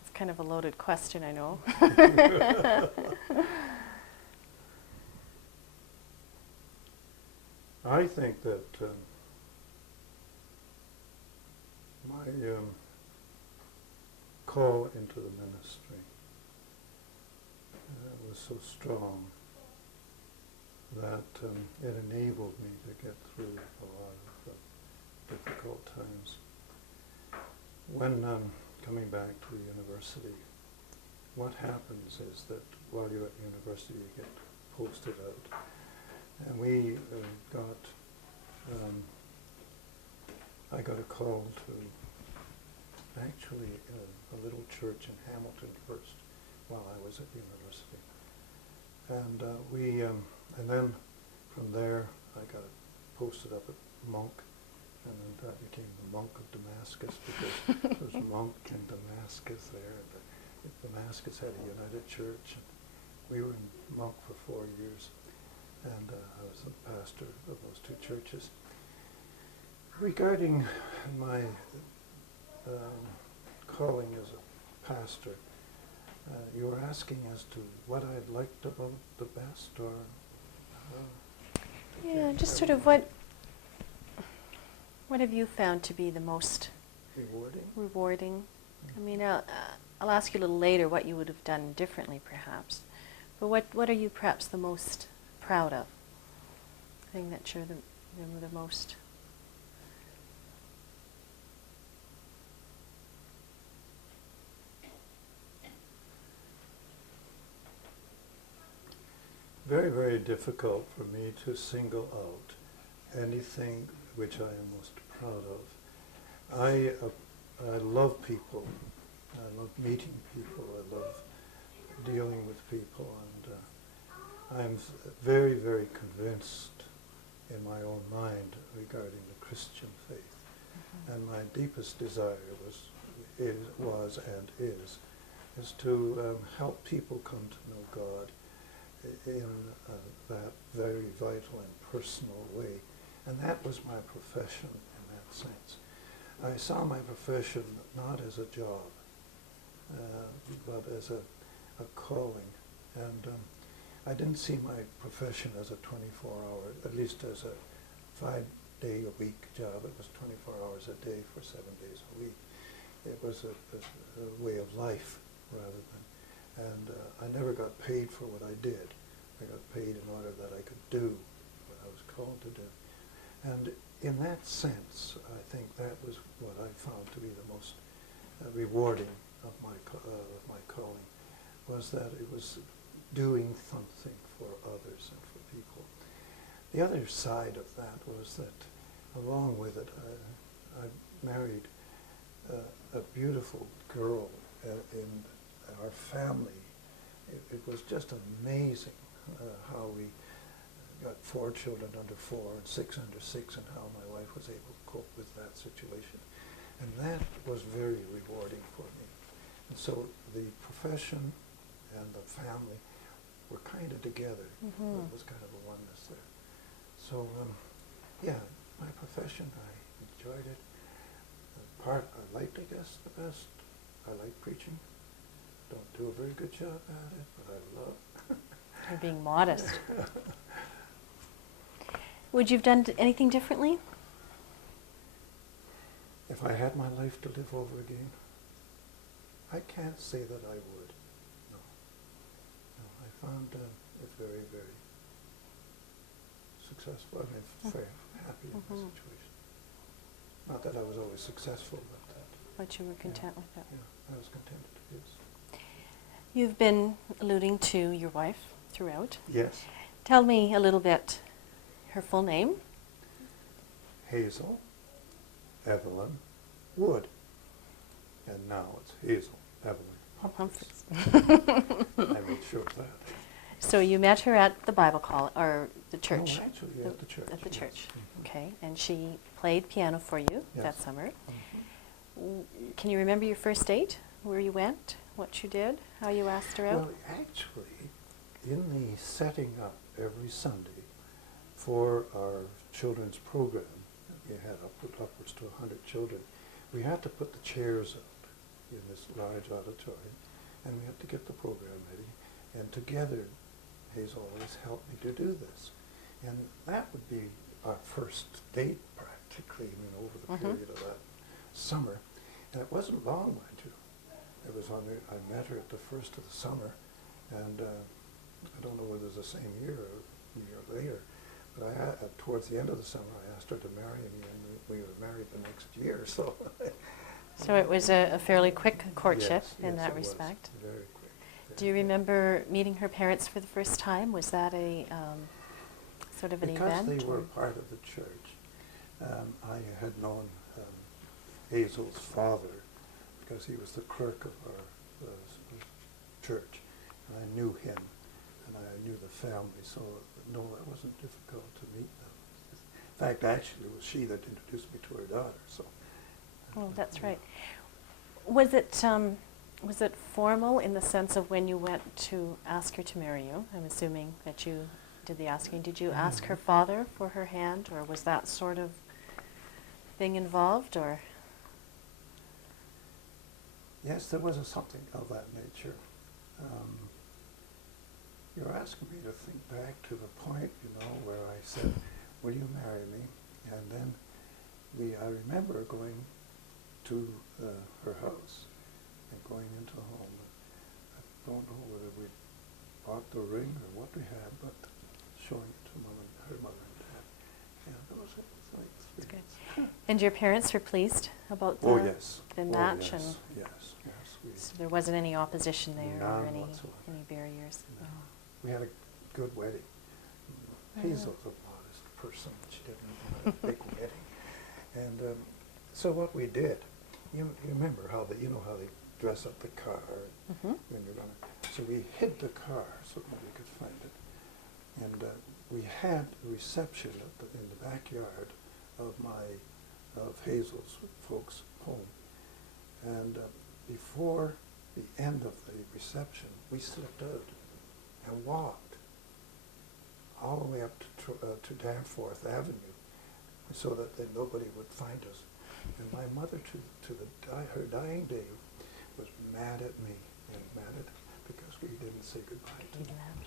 It's kind of a loaded question, I know. I think that my call into the ministry was so strong that it enabled me to get through a lot of difficult times. When coming back to university, what happens is that while you're at university you get posted out. And we I got a call to actually a little church in Hamilton first while I was at university. And and then from there I got posted up at Monk, and then I became the monk of Damascus because there was Monk in Damascus there. And Damascus had a united church, and we were in Monk for 4 years. And I was the pastor of those 2 churches. Regarding my calling as a pastor, you were asking as to what I liked about the best, or? Yeah, just sort of what have you found to be the most Rewarding? rewarding? I mean, I'll ask you a little later what you would have done differently, perhaps. But what are you perhaps the most proud of? The thing that you're the most. Very, very difficult for me to single out anything which I am most proud of. I love people. I love meeting people. I love dealing with people, and I'm very, very convinced in my own mind regarding the Christian faith. Mm-hmm. And my deepest desire was and is to help people come to know God in that very vital and personal way. And that was my profession in that sense. I saw my profession not as a job, but as a calling. And I didn't see my profession as a 24-hour, at least as a 5-day-a-week job. It was 24 hours a day for 7 days a week. It was a way of life rather than, and I never got paid for what I did. I got paid in order that I could do what I was called to do. And in that sense, I think that was what I found to be the most rewarding of my calling, was that it was doing something for others and for people. The other side of that was that, along with it, I married a beautiful girl in our family. It was just amazing how we got 4 children under 4 and 6 under 6, and how my wife was able to cope with that situation. And that was very rewarding for me. And so the profession and the family were kind of together. Mm-hmm. It was kind of a oneness there. So, yeah, my profession, I enjoyed it. The part I liked, I guess, the best, I like preaching. Don't do a very good job at it, but I love. You're being modest. Would you have done anything differently? If I had my life to live over again, I can't say that I would. No. No, I found it very, very successful. I mean, very happy in my situation. Not that I was always successful, but that. But you were content with that. Yeah, I was contented, yes. You've been alluding to your wife throughout. Yes. Tell me a little bit, her full name. Hazel Evelyn Wood. And now it's Hazel Evelyn Humphries. I made sure of that. So you met her at the Bible college, or the church? No, actually, at the church. At the yes. church. Mhm. Okay, and she played piano for you Yes. that summer. Mhm. Can you remember your first date? Where you went? What you did? How you asked her out? Well, actually, in the setting up every Sunday for our children's program, we had upwards to 100 children, we had to put the chairs out in this large auditorium, and we had to get the program ready. And together, Hazel always helped me to do this. And that would be our first date, practically, over the period of that summer. And it wasn't long, mind you. It was I met her at the first of the summer, and I don't know whether it was the same year or a year later, but towards the end of the summer, I asked her to marry me, and we were married the next year. So, So it was a fairly quick courtship yes, in yes, that it was. respect. Very quick. Do you remember meeting her parents for the first time? Was that a sort of an event? Because they were or- part of the church, I had known Hazel's father, because he was the clerk of our church, and I knew him, and I knew the family, so no, it wasn't difficult to meet them. In fact, actually, it was she that introduced me to her daughter. So. Oh, that's right. Was it formal in the sense of when you went to ask her to marry you? I'm assuming that you did the asking. Did you ask her father for her hand, or was that sort of thing involved, or? Yes, there was something of that nature. You're asking me to think back to the point, where I said, "Will you marry me?" And then I remember going to her house and going into the home. I don't know whether we bought the ring or what we had, but showing it to her mother and dad. Yeah, that was a nice experience. Good. And your parents were pleased about Oh, yes. the match, yes, and yes. so there wasn't any opposition there or None any whatsoever. barriers. No. Oh. We had a good wedding. Yeah. Hazel's a modest person. She didn't want a big wedding. And so what we did, you remember how they dress up the car Mm-hmm. when you're gonna. So we hid the car so nobody could find it, and we had a reception in the backyard of Hazel's folks' home, and before the end of the reception, we slipped out and walked all the way up to Danforth Avenue, so that then nobody would find us. And my mother, her dying day, was mad at me and mad at because we didn't say goodbye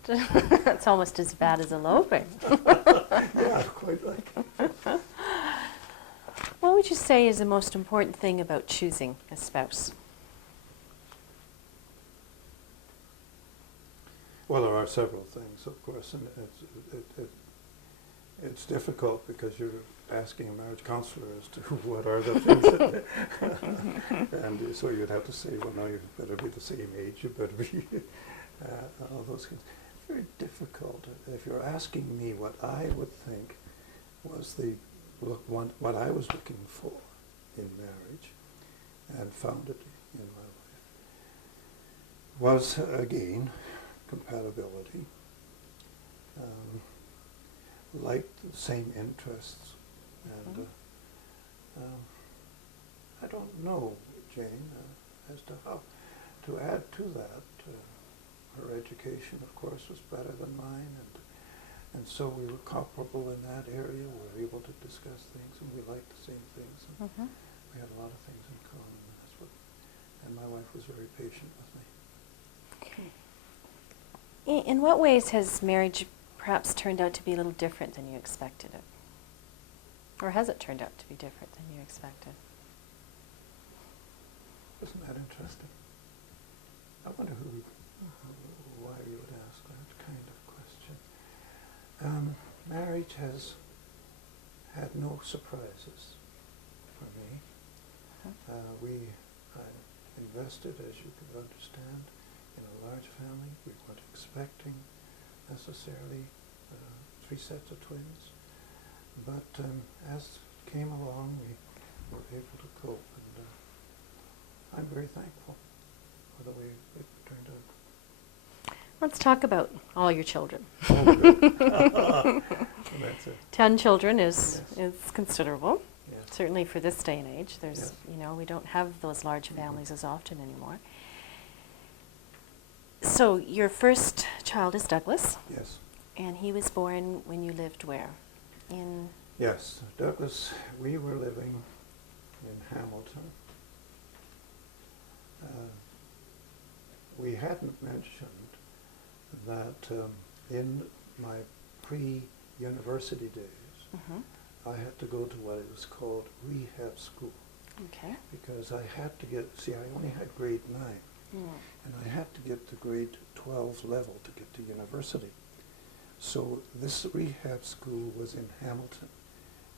to her. That's almost as bad as eloping. Yeah, quite like. What would you say is the most important thing about choosing a spouse? Well, there are several things, of course, and it's difficult because you're asking a marriage counselor as to what are the things that and so you'd have to say, well, no, you better be the same age, you better be all those things. Very difficult. If you're asking me what I would think was what I was looking for in marriage and found it in my life was, again, compatibility, liked the same interests, and I don't know, Jane, as to how to add to that. Her education, of course, was better than mine, and so we were comparable in that area. We were able to discuss things, and we liked the same things, and we had a lot of things in common. And my wife was very patient with me. In what ways has marriage perhaps turned out to be a little different than you expected it? Or has it turned out to be different than you expected? Isn't that interesting? I wonder why you would ask that kind of question. Marriage has had no surprises for me. I invested, as you can understand, in a large family. We weren't expecting necessarily 3 sets of twins, but as came along, we were able to cope, and I'm very thankful for the way it turned out. Let's talk about all your children. Oh, good. That's it. 10 children is Yes. considerable. Yes. Certainly for this day and age. There's, Yes. we don't have those large families as often anymore. So your first child is Douglas, Yes. and he was born when you lived where? In Yes, Douglas, we were living in Hamilton. We hadn't mentioned that in my pre-university days, I had to go to what it was called rehab school, Okay. because I had to get, I only had grade 9, and I had to get to grade 12 level to get to university. So this rehab school was in Hamilton,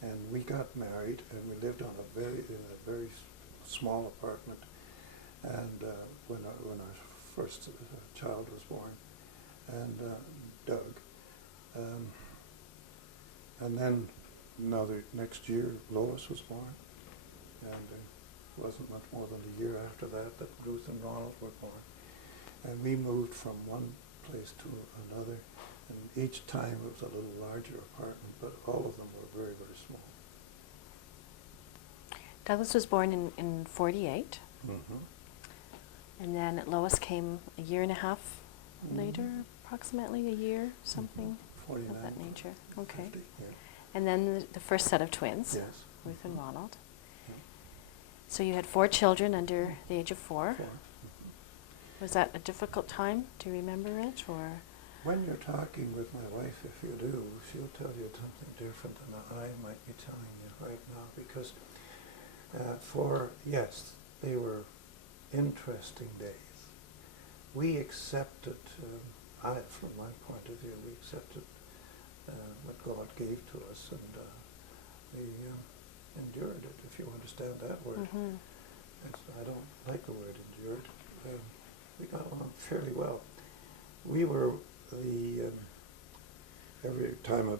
and we got married, and we lived in a very small apartment. And when our first child was born, and Doug, and then next year Lois was born, and it wasn't much more than a year after that Ruth and Ronald were born, and we moved from one place to another. And each time it was a little larger apartment, but all of them were very, very small. Douglas was born in 48, Mm-hmm. and then Lois came a year and a half later, approximately a year, something 49. of that nature. Okay. 50, yeah. And then the first set of twins, Yes. Ruth and Ronald. Yeah. So you had 4 children under the age of 4. 4. Was that a difficult time? Do you remember it, or? When you're talking with my wife, if you do, she'll tell you something different than I might be telling you right now, because yes, they were interesting days. We accepted, from my point of view, we accepted what God gave to us, and we endured it, if you understand that word. I don't like the word endured. We got along fairly well. We were every time a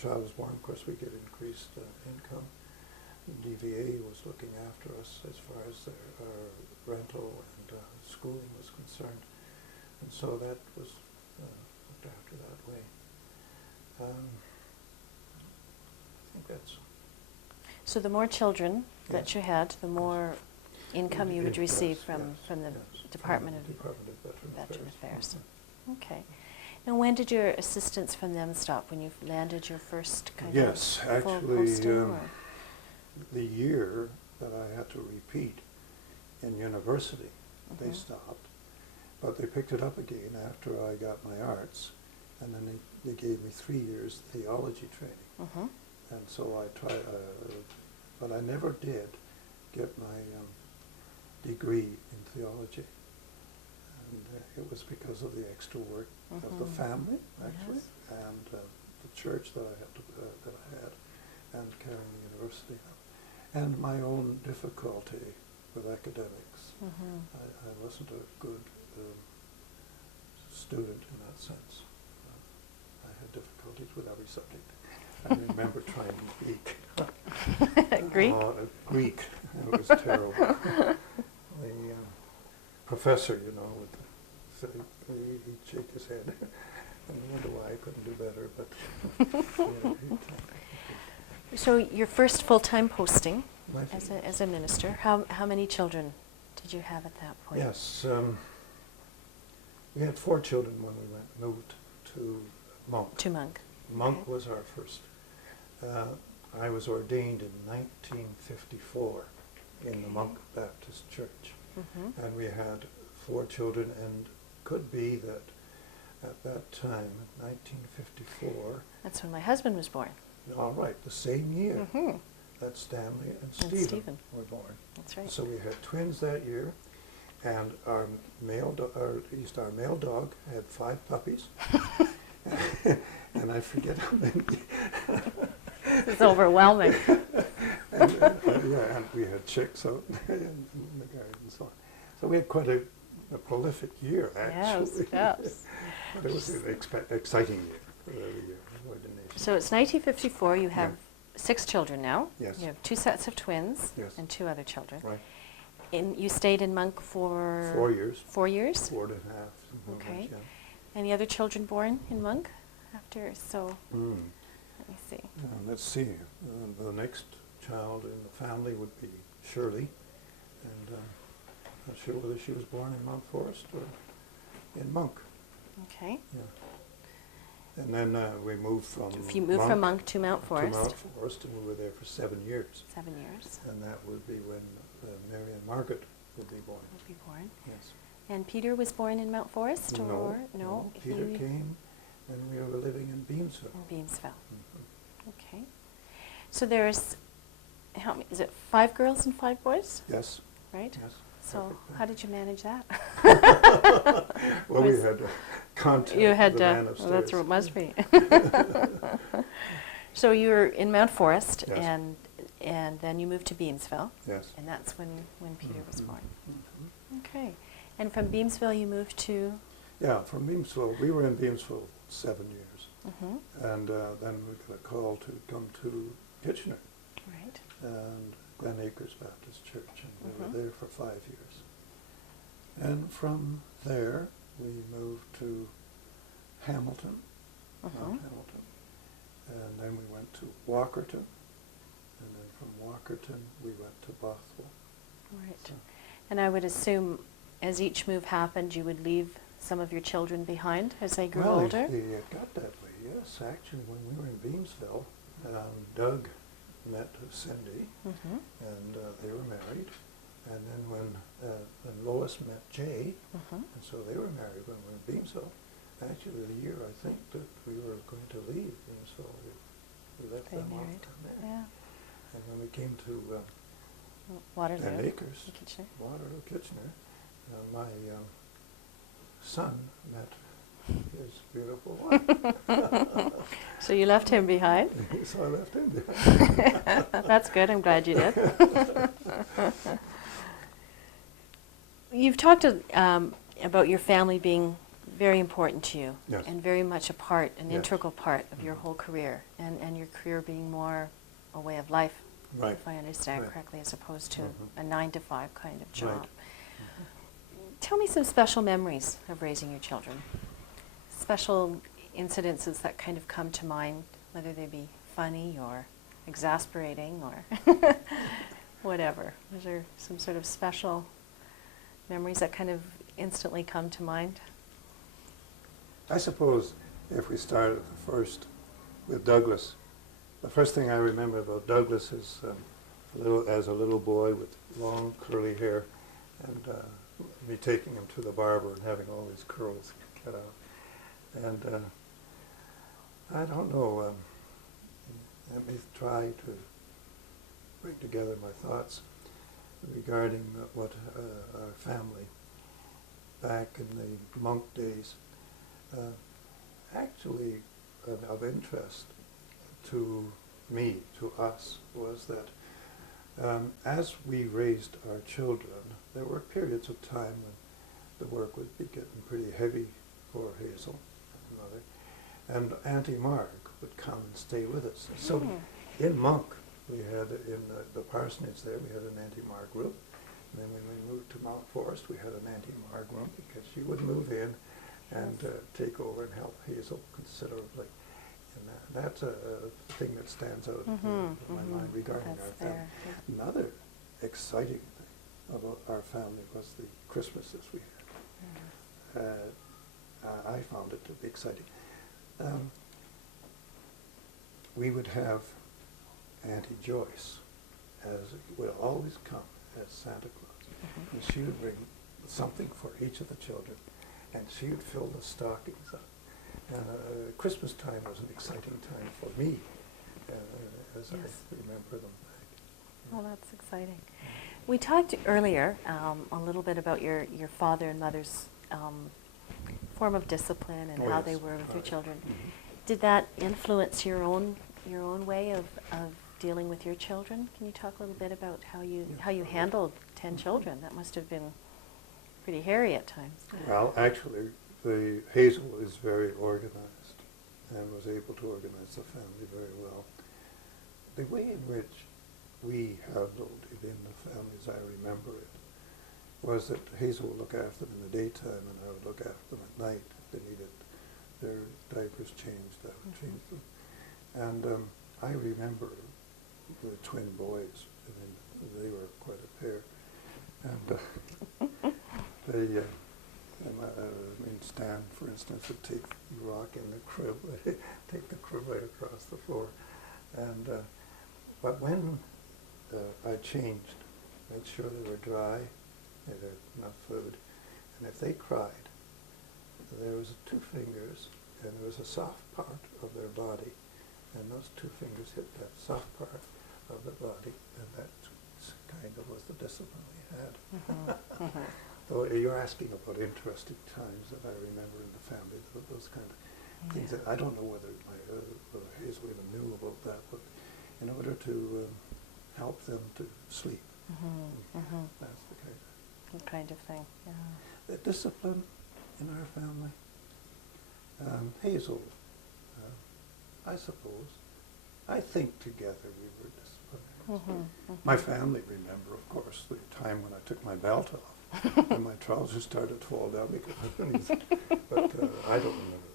child was born, of course, we get increased income. The DVA was looking after us as far as our rental and schooling was concerned, and so that was looked after that way. I think that's... So the more children that Yes. you had, the more income you would It receive does, from, yes, from the yes, Department of Department of Veteran Affairs. Mhm. Okay. And when did your assistance from them stop? When you landed your first kind Yes, of full actually, posting? Or? the year that I had to repeat in university, they Mhm. stopped. But they picked it up again after I got my arts, and then they gave me 3 years theology training. Mhm. And so I tried, but I never did get my degree in theology. And it was because of the extra work of the Mhm. family, actually, Yes. and the church that I had, and carrying the university out, and my own difficulty with academics. Mhm. I wasn't a good student in that sense. I had difficulties with every subject. I remember trying Greek. Greek? Greek. It was terrible. The professor, you know, he'd shake his head and wonder why I couldn't do better. But So your first full-time posting my as a minister, how many children did you have at that point? Yes, we had 4 children when we moved to Monk. To Monk. Monk Okay. was our first. I was ordained in 1954 in the Okay. Monk Baptist Church, Mhm. and we had 4 children, and could be that at that time, 1954, That's when my husband was born. all right, the same year Mhm. that Stanley and And Stephen Stephen. were born. That's right. So we had twins that year, and our male dog had 5 puppies, and I forget how many. It's overwhelming. And we had chicks out in the garden and so on. So we had quite a prolific year, actually. Yes. But it was an exciting year, the year of ordination. So it's 1954. You have Yeah. 6 children now. Yes. You have 2 sets of twins Yes. and 2 other children. Right. You stayed in Monk for 4 years. 4 years. 4.5. something Okay. like that. Any other children born in Monk after? So Mm. let me see. Let's see. The next child in the family would be Shirley, and not sure whether she was born in Mount Forest or in Monk. Okay. Yeah. And then we moved from If you moved from Monk to Mount Forest, to Mount Forest, and we were there for 7 years. 7 years And that would be when Mary and Margaret would be born. will be born. Yes. And Peter was born in Mount Forest, or no? Peter he came, and we were living in Beamsville. in Beamsville. Mhm. Okay. So there's, help me, is it 5 girls and 5 boys, Yes. right? Yes. So perfect. how did you manage that? Well, we Was- had contact You had the man upstairs. well, that's what it must be. So you were in Mount Forest, Yes. and then you moved to Beamsville, Yes. and that's when Peter was Mhm. born. Mhm. Okay. And from Beamsville you moved to? Yeah, from Beamsville. We were in Beamsville 7 years. Mhm. And then we got a call to come to Kitchener Right. and Glen Acres Baptist Church, and we Mhm. were there for 5 years. And from there, we moved to Hamilton, Mount Mhm. Hamilton. And then we went to Walkerton. And then from Walkerton, we went to Bothwell. Right. So, And I would assume as each move happened, you would leave some of your children behind as they grew well, older? it got that way, yes. Actually, when we were in Beamsville, Doug met Cindy, Mhm. and they were married. And then when Lois met Jay, Mhm. and so they were married when we were in Beamsville. Actually, the year I think that we were going to leave Beamsville, we left They them off married. down there. Yeah. And when we came to Waterloo. Glen Acres, in Kitchener. Waterloo, Kitchener, my son met his beautiful wife. So you left him behind. So I left him there. That's good. I'm glad you did. You've talked about your family being very important to you, Yes. and very much a part, an Yes. integral part of your whole career, and your career being more a way of life, Right. if I understand Right. correctly, as opposed to Mhm. a 9 to 5 kind of job. Right. Tell me some special memories of raising your children. Special incidences that kind of come to mind, whether they be funny or exasperating or whatever. Is there some sort of special memories that kind of instantly come to mind? I suppose if we start at the first with Douglas, the first thing I remember about Douglas is as a little boy with long curly hair, and me taking him to the barber and having all these curls cut out. And I don't know, let me try to bring together my thoughts regarding what our family back in the monk days, actually of interest to me, to us, was that as we raised our children, there were periods of time when the work would be getting pretty heavy for Hazel and mother, and Auntie Marg would come and stay with us. So in Monk, we had, in the parsonage there, we had an Auntie Marg room. And then when we moved to Mount Forest, we had an Auntie Marg room because she would move in and take over and help Hazel considerably. And that's a thing that stands out in my mind regarding That's our family. fair, yeah. Another exciting thing about our family was the Christmases we had. I found it to be exciting. We would have Auntie Joyce would always come as Santa Claus, and she would bring something for each of the children, and she would fill the stockings up. Christmas time was an exciting time for me, as Yes. I remember them back. Well, that's exciting. We talked earlier a little bit about your father and mother's form of discipline and Oh, how yes. they were with your Right. children. Mhm. Did that influence your own way of dealing with your children? Can you talk a little bit about how you handled 10 children? That must have been pretty hairy at times. Well, actually, the Hazel is very organized and was able to organize the family very well. The way in which we handled it in the family, as I remember it, was that Hazel would look after them in the daytime and I would look after them at night. If they needed their diapers changed, I would change them. And I remember the twin boys. I mean, they were quite a pair. And they, Stan, for instance, would take the rock in the crib, take the crib right across the floor. And but when I changed, made sure they were dry, they had enough food, and if they cried, there was 2 fingers, and there was a soft part of their body, and those 2 fingers hit that soft part of the body, and that kind of was the discipline we had. So you're asking about interesting times that I remember in the family, those kind of things that I don't know whether my Hazel even knew about that, but in order to help them to sleep, that's the Kind of thing. Yeah. the discipline in our family. Hazel, I suppose, I think together we were disciplined. My family remember, of course, the time when I took my belt off and my trousers started to fall down because of my knees. But I don't remember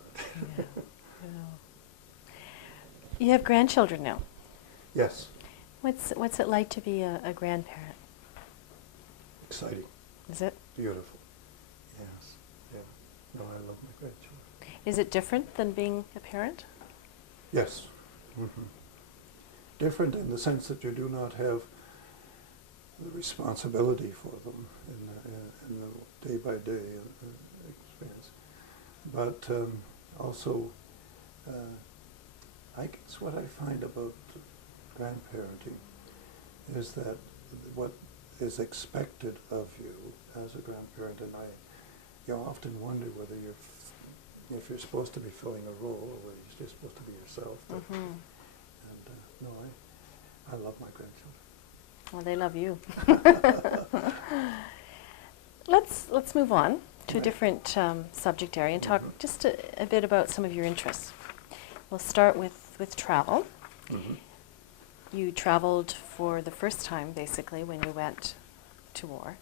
that. You have grandchildren now. Yes, What's it like to be a grandparent? exciting, Is it? beautiful. Yes, yeah. No, I love my grandchildren. Is it different than being a parent? Yes. Different in the sense that you do not have the responsibility for them in the day-by-day experience. But also, I guess what I find about grandparenting is that what is expected of you as a grandparent, and I often wonder whether if you're supposed to be filling a role or whether you're just supposed to be yourself. And no, I love my grandchildren. Well, they love you. Let's move on. to a different subject area and talk Mhm. just a bit about some of your interests. We'll start with travel. Mhm. You traveled for the first time, basically, when you went to war.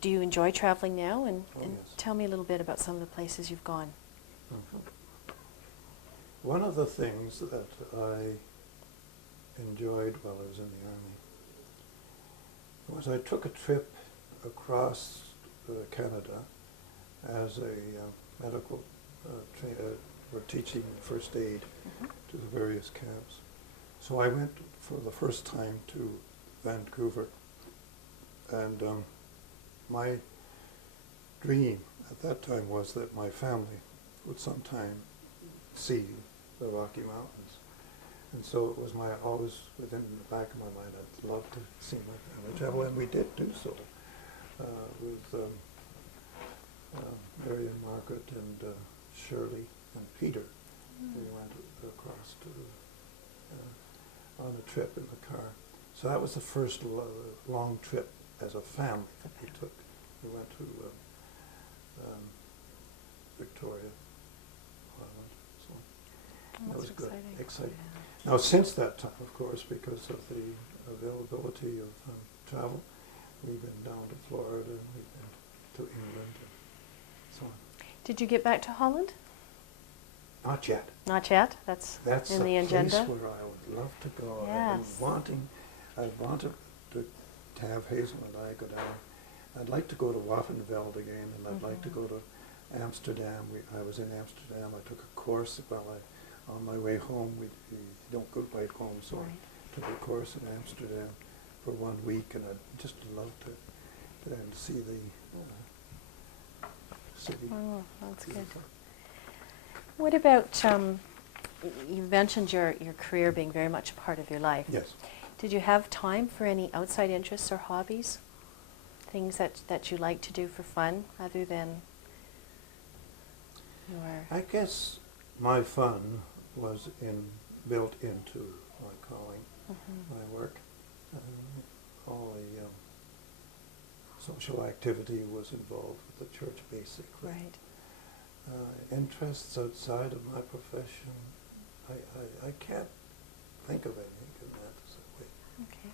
Do you enjoy traveling now? And Oh, yes. tell me a little bit about some of the places you've gone. Mhm. One of the things that I enjoyed while I was in the Army was I took a trip across Canada as a medical for teaching first aid to the various camps. So I went for the first time to Vancouver, and my dream at that time was that my family would sometime see the Rocky Mountains. And so it was always within the back of my mind, I'd love to see my family travel, and we did do so with Mary and Margaret and Shirley and Peter. We went across to on a trip in the car. So that was the first long trip as a family that we took. We went to Victoria Island. So that That's was good, exciting. Yeah. Now, since that time, of course, because of the availability of travel, we've been down to Florida, we've been to England, and so on. Did you get back to Holland? Not yet. Not yet. That's in the a agenda. place where I would love to go. Yes. I wanted to have Hazel and I go down. I'd like to go to Waffenveld again, and I'd like to go to Amsterdam. I was in Amsterdam. I took a course on my way home. We don't go right home, so Right. I took a course in Amsterdam for 1 week, and I'd just love to then see the city. Oh, that's good. What about, you mentioned your career being very much a part of your life. Yes. Did you have time for any outside interests or hobbies? Things that you like to do for fun other than your... I guess my fun was built into my calling, my work. All the social activity was involved with the church, basically. Right. Interests outside of my profession, I can't think of anything in that way. Okay.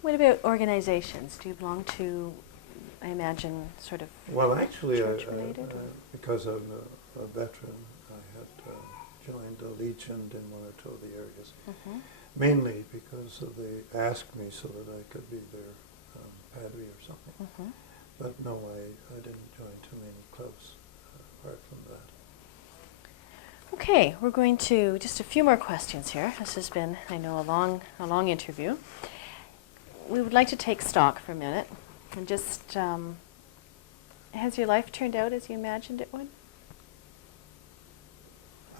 What about organizations? Do you belong to, I imagine, sort of Well, actually, church-related? because I'm a veteran, I had joined the Legion in one or two of the areas, mainly because they asked me so that I could be their padre or something. But no, I didn't join too many clubs apart from that. Okay, we're going to just a few more questions here. This has been, I know, a long interview. We would like to take stock for a minute and just, has your life turned out as you imagined it would?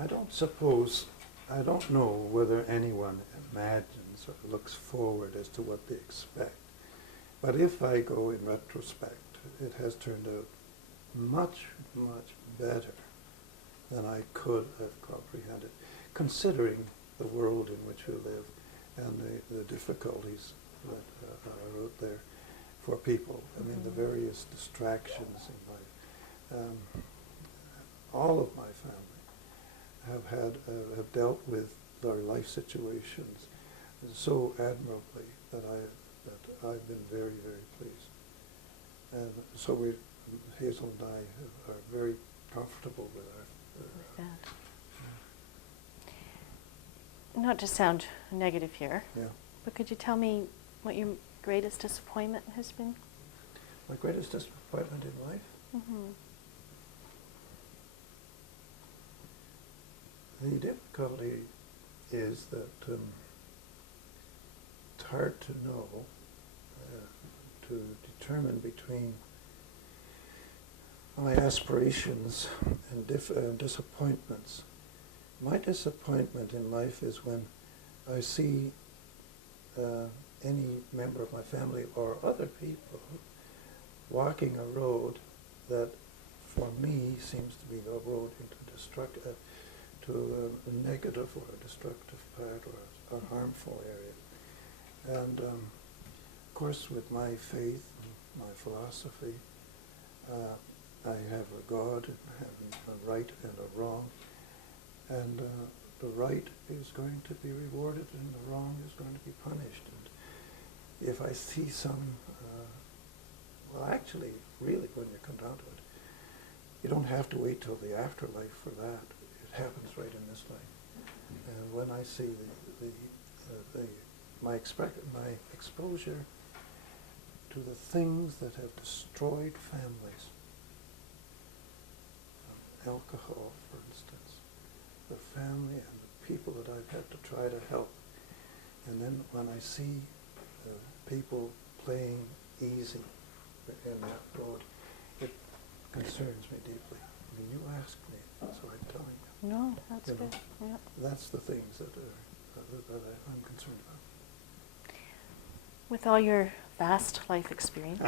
I don't know whether anyone imagines or looks forward as to what they expect. But if I go in retrospect, it has turned out much, much better than I could have comprehended, considering the world in which we live and the difficulties that are out there for people. I mean, the various distractions in life. All of my family have dealt with their life situations so admirably that I've been very, very pleased. And so Hazel and I are very comfortable with With that. Not to sound negative here, yeah. but could you tell me what your greatest disappointment has been? My greatest disappointment in life? The difficulty is that it's hard to know, to determine between my aspirations and disappointments. My disappointment in life is when I see any member of my family or other people walking a road that for me seems to be a road into to a negative or a destructive part or a harmful area. And of course with my faith and my philosophy, I have a God and having a right and a wrong, and the right is going to be rewarded and the wrong is going to be punished. And if I see some, well actually, really when you come down to it, you don't have to wait till the afterlife for that. It happens right in this life. And when I see my exposure to the things that have destroyed families, alcohol, for instance, the family and the people that I've had to try to help, and then when I see people playing easy in that road, it concerns me deeply. I mean, you asked me, so I'm telling you. No, that's You know, good. Yep. That's the things that I'm concerned about. With all your vast life experience,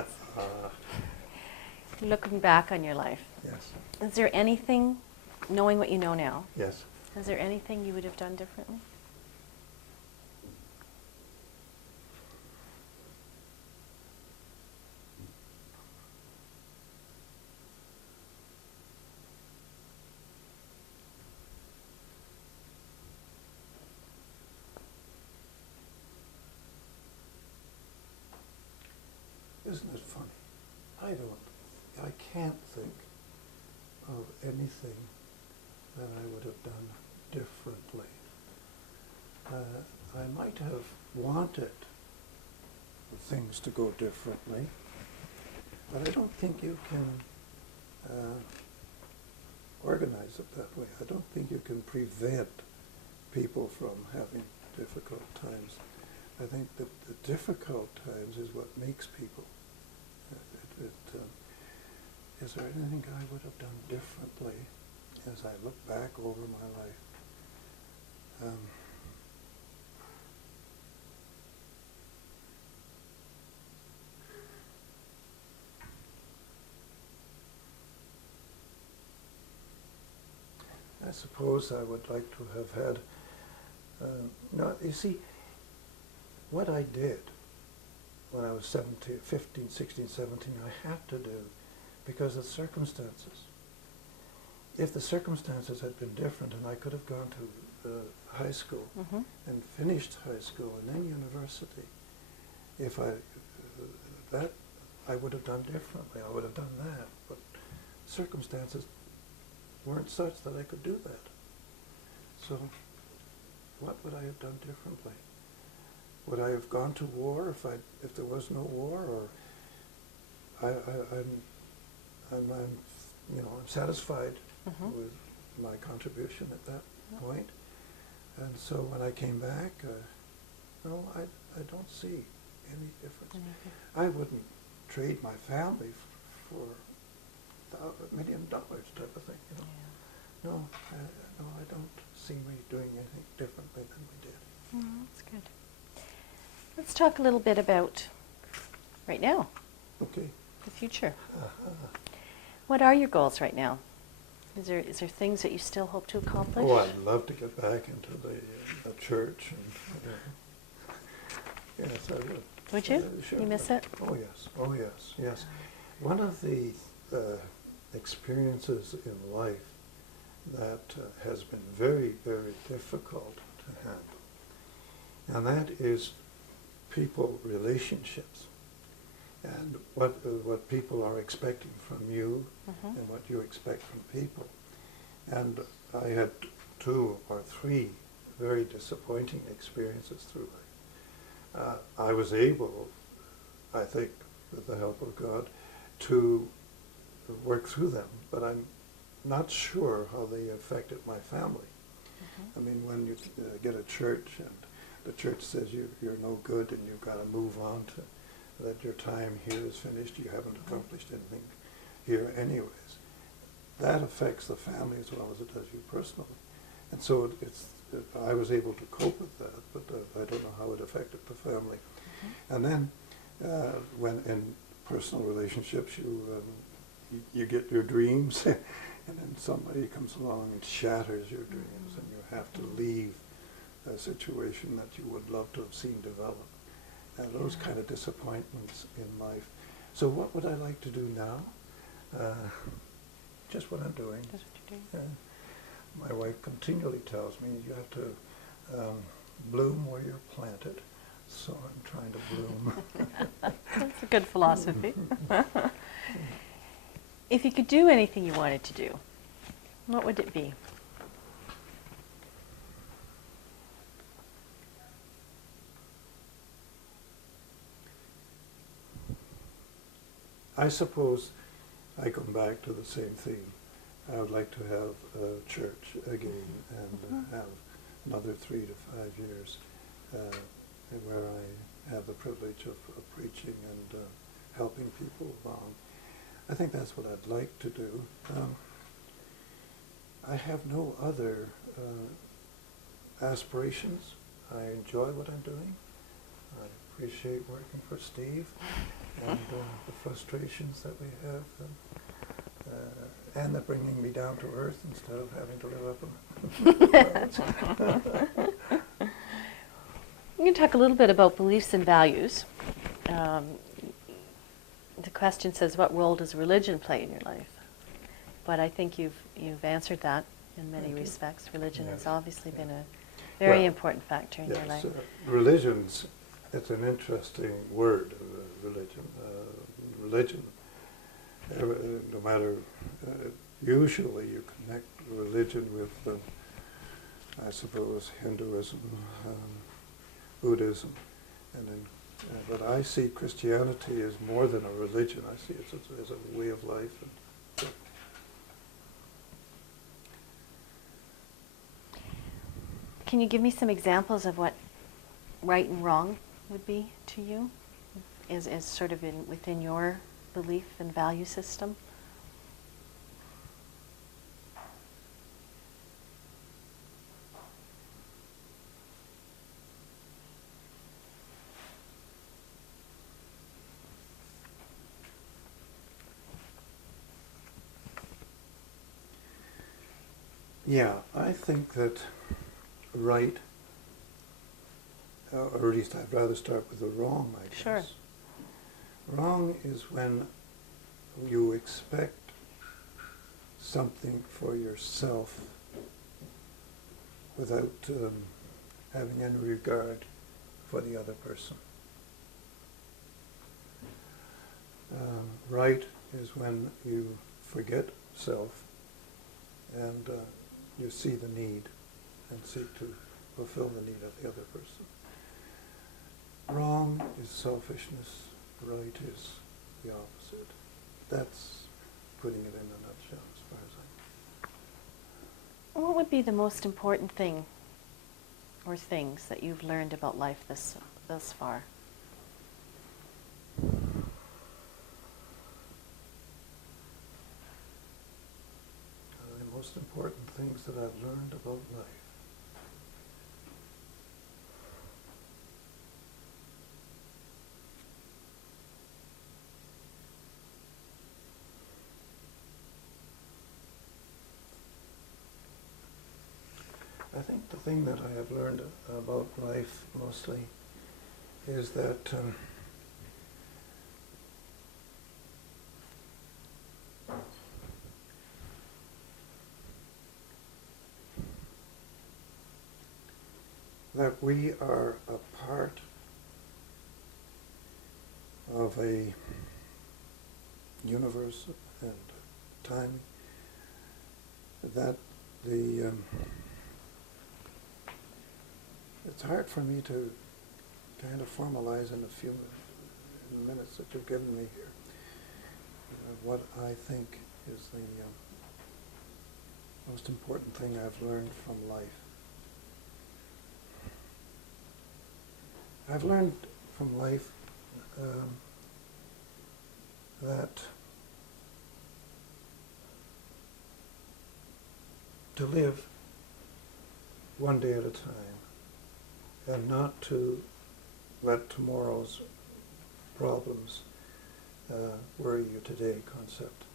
looking back on your life, Yes. is there anything, knowing what you know now, Yes. is there anything you would have done differently? Isn't it funny? I can't think of anything that I would have done differently. I might have wanted things to go differently, but I don't think you can organize it that way. I don't think you can prevent people from having difficult times. I think that the difficult times is what makes people. Is there anything I would have done differently as I look back over my life? I suppose I would like to have had, no, you see, what I did when I was 17, 15, 16, 17, I had to do because of circumstances. If the circumstances had been different and I could have gone to high school and finished high school and then university, if that I would have done differently. I would have done that, but circumstances weren't such that I could do that. So what would I have done differently? Would I have gone to war if there was no war, or I'm satisfied with my contribution at that point. And so when I came back, no, I don't see any difference. I wouldn't trade my family for $1 million type of thing, you know. Yeah. No, I don't see me doing anything differently than we did. That's good. Let's talk a little bit about right now, Okay. the future. What are your goals right now? Is there things that you still hope to accomplish? Oh, I'd love to get back into the church. And, yes, I would. Would you? Sure. You miss it? Oh, yes. Oh, yes. Yes. One of the experiences in life that has been very, very difficult to handle, and that is people relationships, and what people are expecting from you and what you expect from people. And I had 2 or 3 very disappointing experiences through life. I was able, I think, with the help of God, to work through them, but I'm not sure how they affected my family. I mean, when you get a church and the church says you're no good and you've got to move on to that your time here is finished, you haven't accomplished anything here anyways. That affects the family as well as it does you personally. And so I was able to cope with that, but I don't know how it affected the family. And then when in personal relationships you get your dreams and then somebody comes along and shatters your dreams and you have to leave a situation that you would love to have seen develop. And those kind of disappointments in life. So what would I like to do now? Just what I'm doing. That's what you're doing. My wife continually tells me you have to bloom where you're planted, so I'm trying to bloom. That's a good philosophy. If you could do anything you wanted to do, what would it be? I suppose I come back to the same theme. I would like to have a church again and have another 3 to 5 years where I have the privilege of preaching and helping people along. I think that's what I'd like to do. I have no other aspirations. I enjoy what I'm doing. I appreciate working for Steve and the frustrations that we have, and the bringing me down to earth instead of having to live up in. We can talk a little bit about beliefs and values. The question says, what role does religion play in your life? But I think you've answered that in many respects. Religion has obviously been a very important factor in your life. Religion's, it's an interesting word, religion. Religion, no matter, usually you connect religion with, I suppose, Hinduism, Buddhism, and then, but I see Christianity as more than a religion. I see it as a way of life. Can you give me some examples of what right and wrong would be to you, as sort of within your belief and value system? Yeah, I think that right, or at least I'd rather start with the wrong, I guess. Sure. Wrong is when you expect something for yourself without having any regard for the other person. Right is when you forget self and you see the need and seek to fulfill the need of the other person. Wrong is selfishness, right is the opposite. That's putting it in a nutshell as far as What would be the most important thing or things that you've learned about life thus far? The most important things that I've learned about life. I think the thing that I have learned about life mostly is that that we are a part of a universe and time, that the it's hard for me to kind of formalize in a few minutes that you've given me here what I think is the most important thing I've learned from life. I've learned from life that to live one day at a time and not to let tomorrow's problems worry you today concept,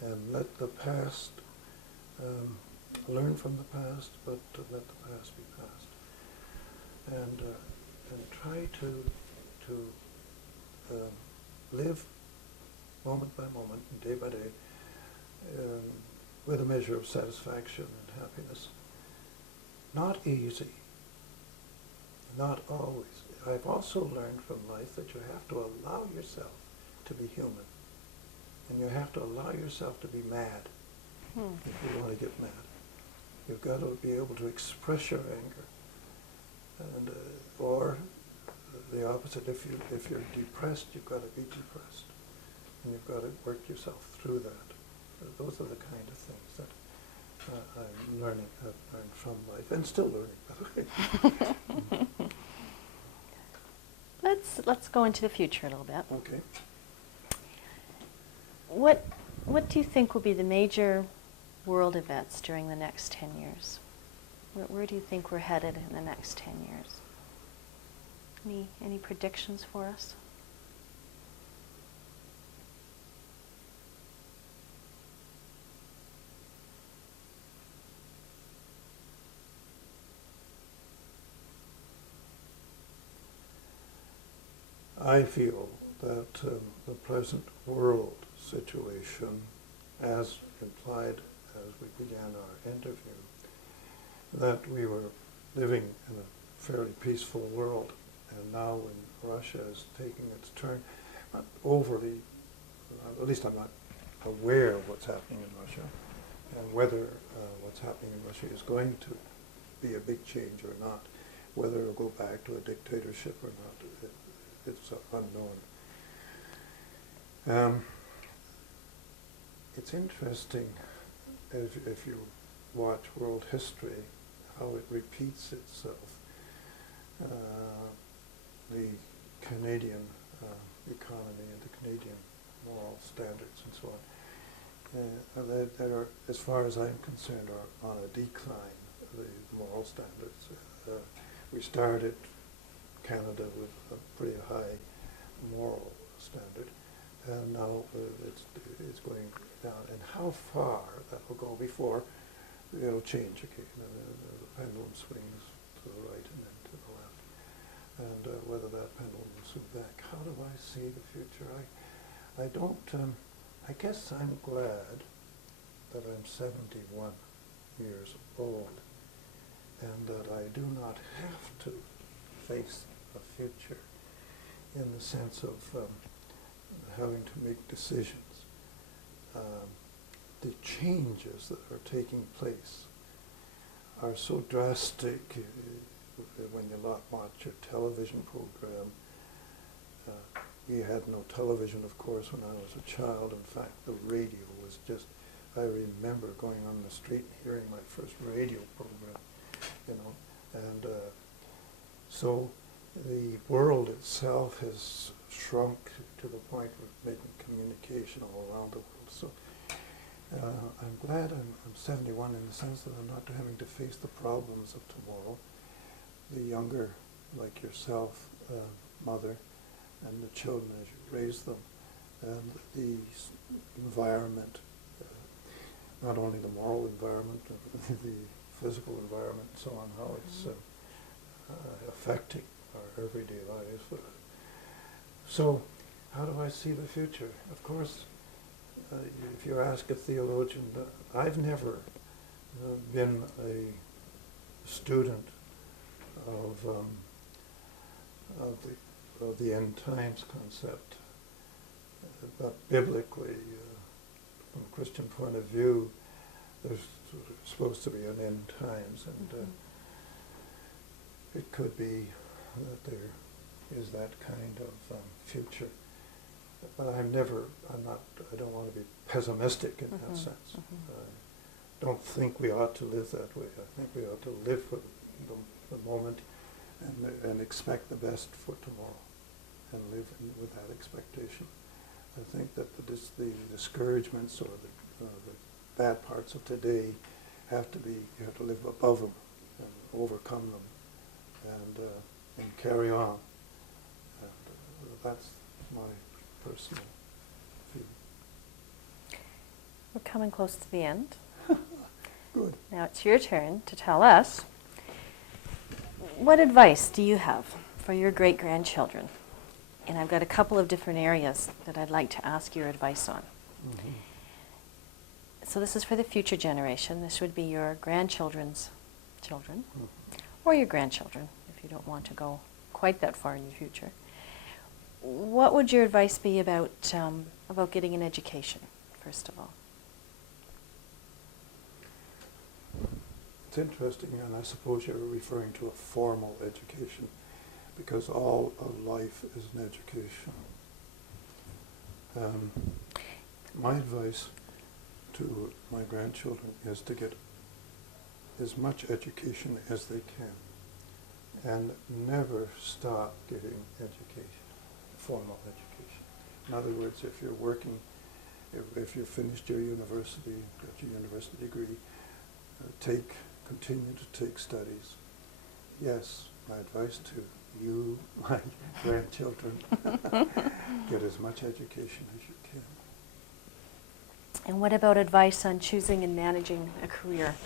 and let the past, learn from the past, but to let the past be past, and try to live moment by moment, and day by day, with a measure of satisfaction and happiness. Not easy, not always. I've also learned from life that you have to allow yourself to be human, and you have to allow yourself to be mad if you want to get mad. You've got to be able to express your anger, and or the opposite. If you're depressed, you've got to be depressed, and you've got to work yourself through that. Those are the kind of things that I've learned from life, and still learning, by the way. Let's go into the future a little bit. Okay. What do you think will be the major world events during the next 10 years? Where do you think we're headed in the next 10 years? Any predictions for us? I feel that the present world situation, as implied as we began our interview, that we were living in a fairly peaceful world, and now when Russia is taking its turn, not overly, at least I'm not aware of what's happening in Russia, and whether what's happening in Russia is going to be a big change or not, whether it'll go back to a dictatorship or not, it's unknown. It's interesting if you watch world history, how it repeats itself. The Canadian economy and the Canadian moral standards and so on, that are, as far as I'm concerned, are on a decline, the moral standards. We started Canada with a pretty high moral standard, and now it's going down. And how far that will go before it'll change again. The pendulum swings to the right and then to the left, and whether that pendulum will swing back. How do I see the future? I don't. I guess I'm glad that I'm 71 years old, and that I do not have to face a future in the sense of having to make decisions. The changes that are taking place are so drastic. When you watch your television program, we had no television, of course, when I was a child. In fact, the radio was just, I remember going on the street and hearing my first radio program, and so the world itself has shrunk to the point of making communication all around the world. So I'm glad I'm 71 in the sense that I'm not having to face the problems of tomorrow. The younger, like yourself, mother, and the children as you raise them, and the environment, not only the moral environment, the physical environment and so on, how it's affecting our everyday lives. So, how do I see the future? Of course, if you ask a theologian, I've never been a student of the end times concept, but biblically, from a Christian point of view, there's supposed to be an end times, and it could be that there is that kind of future. But I don't want to be pessimistic in that sense. I don't think we ought to live that way. I think we ought to live for the moment and expect the best for tomorrow and live with that expectation. I think that the discouragements or the bad parts of today you have to live above them and overcome them and carry on. And that's my personal view. We're coming close to the end. Good. Now it's your turn to tell us, what advice do you have for your great-grandchildren? And I've got a couple of different areas that I'd like to ask your advice on. Mhm. So this is for the future generation. This would be your grandchildren's children, Mhm. or your grandchildren, if you don't want to go quite that far in the future. What would your advice be about getting an education, first of all? It's interesting, and I suppose you're referring to a formal education, because all of life is an education. My advice to my grandchildren is to get as much education as they can, and never stop getting education, formal education. In other words, if you're working, if you finished your university, got your university degree, continue to take studies. Yes, my advice to you, my grandchildren, get as much education as you can. And what about advice on choosing and managing a career?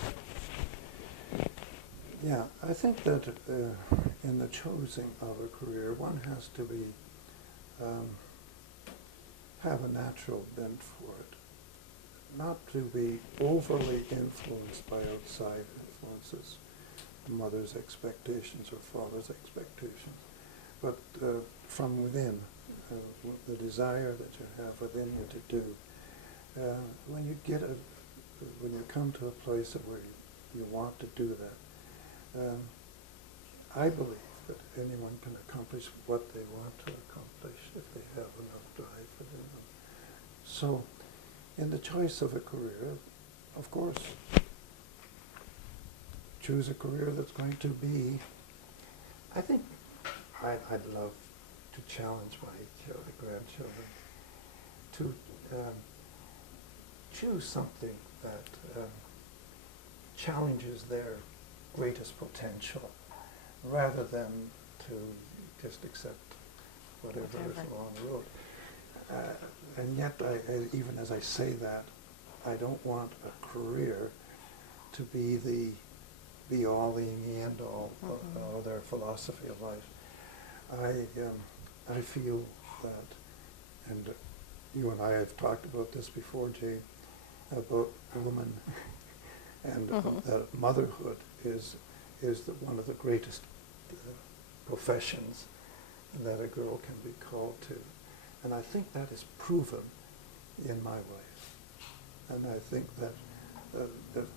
Yeah, I think that in the choosing of a career, one has to be have a natural bent for it, not to be overly influenced by outside influences, mother's expectations or father's expectations, but from within, the desire that you have within you to do. When you come to a place where you want to do that, I believe that anyone can accomplish what they want to accomplish if they have enough drive within them. So, in the choice of a career, of course, choose a career that's going to be, I think I'd love to challenge my grandchildren to choose something that challenges their greatest potential, rather than to just accept whatever is along the road. And yet, even as I say that, I don't want a career to be the be-all, the end-all of their philosophy of life. I feel that, and you and I have talked about this before, Jane, about woman and that motherhood is one of the greatest professions that a girl can be called to. And I think that is proven in my wife. And I think that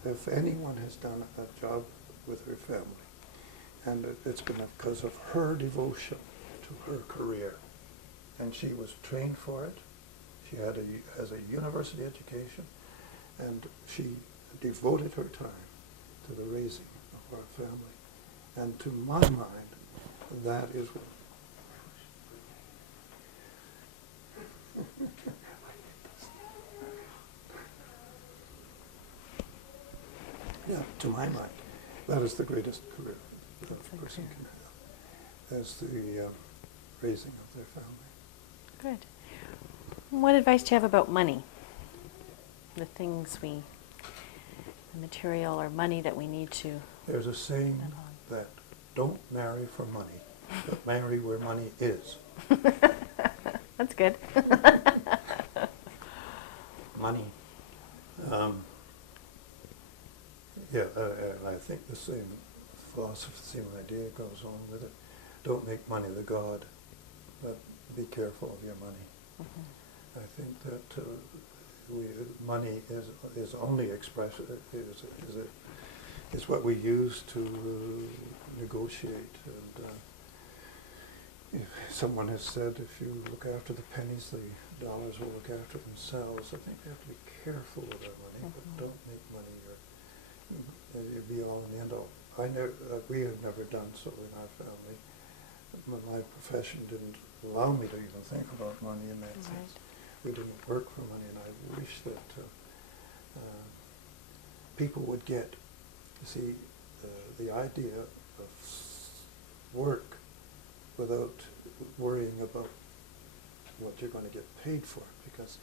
if anyone has done a job with her family, and it's been because of her devotion to her career, and she was trained for it, she has a university education, and she devoted her time to the raising of our family. And to my mind, that is what to my mind, that is the greatest career that a person can have, as the raising of their family. Good. What advice do you have about money? The things the material or money that we need to. There's a saying that don't marry for money, but marry where money is. That's good. Money. And I think the same philosophy, the same idea goes on with it. Don't make money the god, but be careful of your money. I think that money is only expression, is what we use to negotiate. And someone has said, if you look after the pennies, the dollars will look after themselves. I think we have to be careful with our money, but don't make money your be-all and end-all. We have never done so in our family. My profession didn't allow me to even think about money in that sense. We didn't work for money, and I wish that people would get, the idea of work without worrying about what you're going to get paid for, because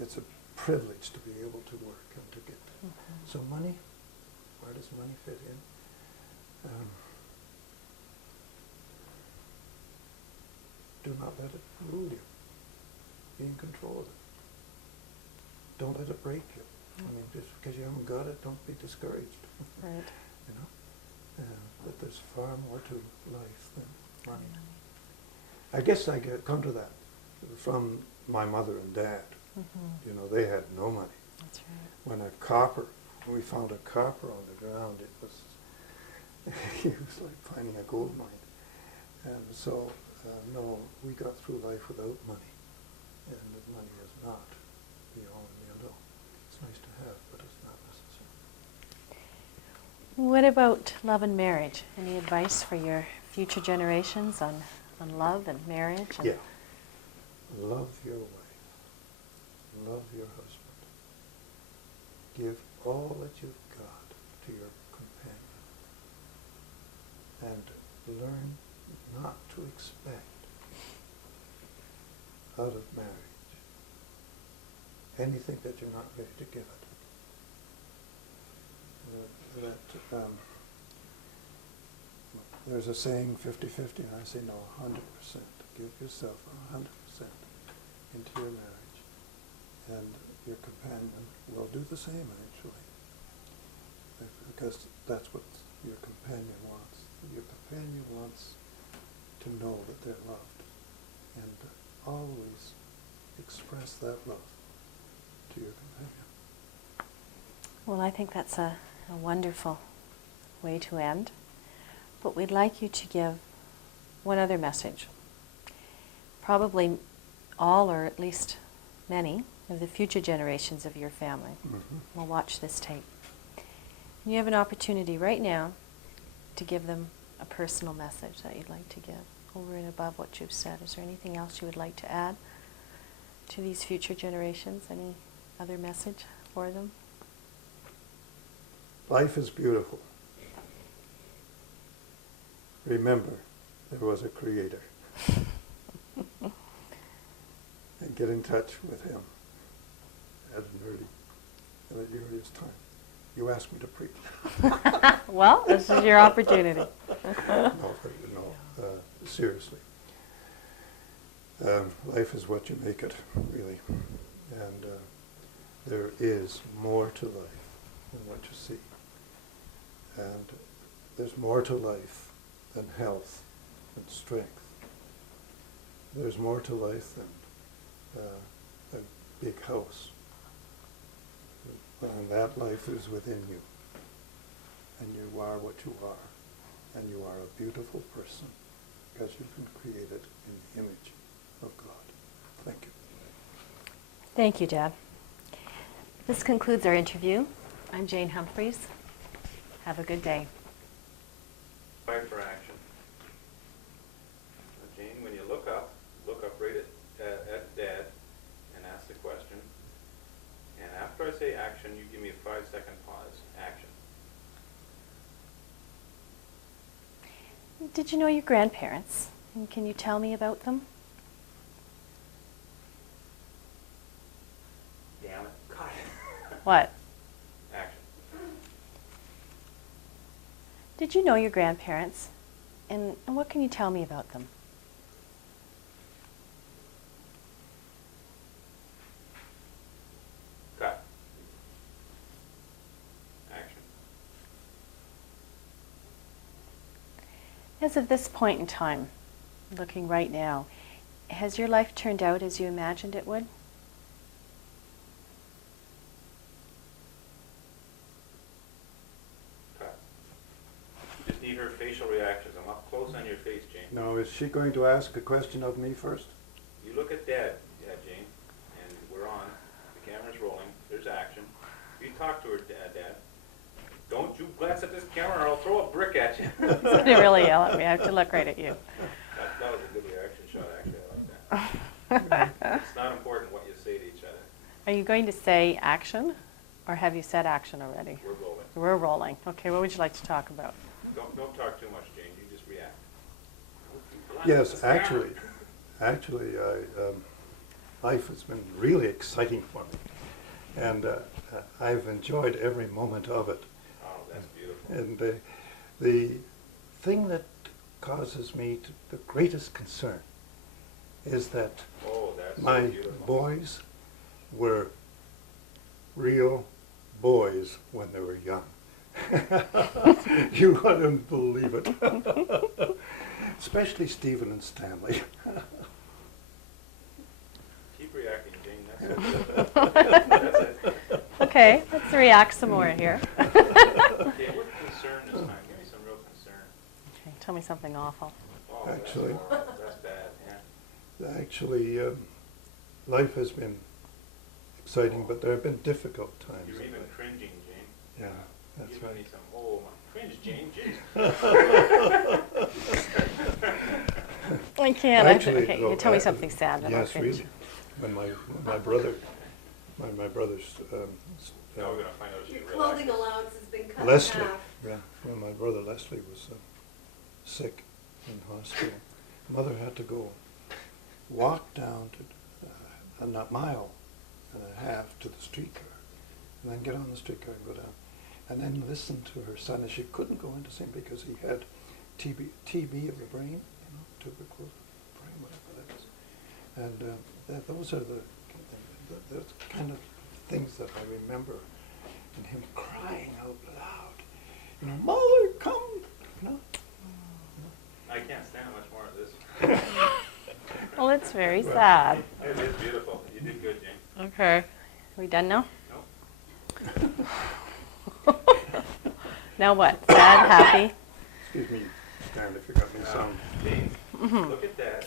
it's a privilege to be able to work and to get. So money, where does money fit in? do not let it rule you. Be in control of it. Don't let it break you. I mean, just because you haven't got it, don't be discouraged. Right. You know, that there's far more to life than money. I guess I come to that from my mother and dad. Mm-hmm. You know, they had no money. That's right. When we found a copper on the ground, it was like finding a gold mine. And so, no, we got through life without money. And that money is not the all and the all. It's nice to have, but it's not necessary. What about love and marriage? Any advice for your future generations on love and marriage? And Yeah. Love your wife. Love your husband. Give all that you've got to your companion. And learn not to expect out of marriage anything that you're not ready to give it. There's a saying 50-50, and I say no, 100%. Give yourself 100% into your marriage, and your companion will do the same, actually, because that's what your companion wants. Your companion wants to know that they're loved, and always express that love to your companion. Well, I think that's a wonderful way to end. But we'd like you to give one other message. Probably all, or at least many, of the future generations of your family will watch this tape. And you have an opportunity right now to give them a personal message that you'd like to give over and above what you've said. Is there anything else you would like to add to these future generations? Any other message for them? Life is beautiful. Remember, there was a creator. And get in touch with him at the earliest time. You asked me to preach. Well, this is your opportunity. Seriously. Life is what you make it, really. And there is more to life than what you see. And there's more to life than health and strength. There's more to life than a big house. And that life is within you. And you are what you are. And you are a beautiful person because you've been created in the image of God. Thank you. Thank you, Dad. This concludes our interview. I'm Jane Humphries. Have a good day. Fire for action. Jane, when you look up right at Dad and ask the question. And after I say action, you give me a 5-second pause. Action. Did you know your grandparents? And can you tell me about them? Damn it. God. What? Action. Did you know your grandparents? And what can you tell me about them? Cut. Action. As of this point in time, looking right now, has your life turned out as you imagined it would? Cut. You just need her facial reactions. I'm up close on your face, Jane. Now, is she going to ask a question of me first? You look at Dad, Jane, and we're on. The camera's rolling. There's action. You talk to her, Dad. Don't you glance at this camera or I'll throw a brick at you. He's going to really yell at me. I have to look right at you. That was a good reaction shot, actually. I like that. It's not important what you say to each other. Are you going to say action, or have you said action already? We're rolling. We're rolling. Okay, what would you like to talk about? Don't talk too much, Jane. You just react. Yes, actually, life has been really exciting for me, and I've enjoyed every moment of it. Oh, that's beautiful. And the thing that causes me the greatest concern is that Oh, that's so my beautiful. boys were real boys when they were young. You wouldn't believe it. Especially Stephen and Stanley. Keep reacting, Jane. That's it. Okay, let's react some more here. Okay, what concern this time? Give me some real concern. Okay, tell me something awful. Oh, Actually. that's bad, yeah. Actually, life has been exciting, but there have been difficult times. You're even cringing, Jane. Yeah, that's Giving me right. some, oh, my cringe, Jane, jeez. I can't. Actually, Okay, no, you tell me I- something sad. Then I'll Yes, cringe. really. When my brother's Now we're gonna find out she's Your real clothing actress. allowance has been cut Leslie, in half. yeah, when my brother Leslie was sick in hospital, mother had to go walk down to a mile and a half to the streetcar, and then get on the streetcar and go down, and then listen to her son. And she couldn't go in to see him because he had TB of the brain, tuberculosis brain, whatever that is. And those are the kind of things that I remember, and him crying out loud, "Mother, come!" I can't stand much more of this. Well, it's very sad. It is beautiful. You did good, Jane. Okay. Are we done now? No? Now what? Sad, happy? Excuse me, Stan, if you got me some. Jane, Mhm. look at that.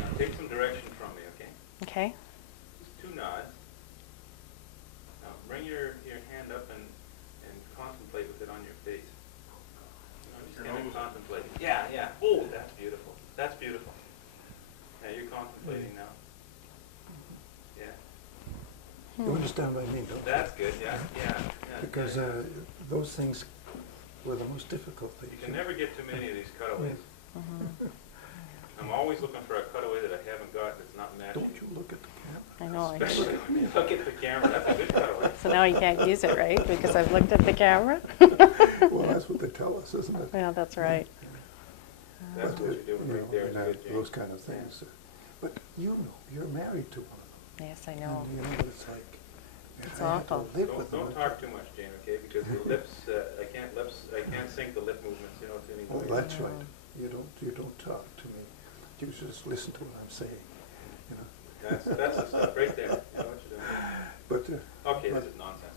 Now take some direction from me, okay? Okay. Just 2 nods. Now bring your hand up and contemplate with it on your face. Just kind of contemplate. Yeah, yeah. Oh, that's beautiful. That's beautiful. Yeah, you're contemplating now. Yeah. You understand what I mean, don't you? That's good, yeah, yeah. Because those things were the most difficult things. You can never get too many of these cutaways. Mhm. I'm always looking for a cutaway that I haven't got that's not matching. Don't you look at the camera. I know. Especially when you look at the camera, that's a good cutaway. So now you can't use it, right? Because I've looked at the camera? Well, that's what they tell us, isn't it? Yeah, that's right. That's But, what you're doing right there. and, It's good, Jane. those kind of things. But you're married to one of them. Yes, I know. And you know what it's like. It's I had to awful. live with Don't them. talk too much, Jane, okay? Because the lips, I can't sync the lip movements, to any Oh, way. that's right. You don't talk to me. You just listen to what I'm saying. That's the stuff right there. You know what you're doing. But Okay, this is nonsense.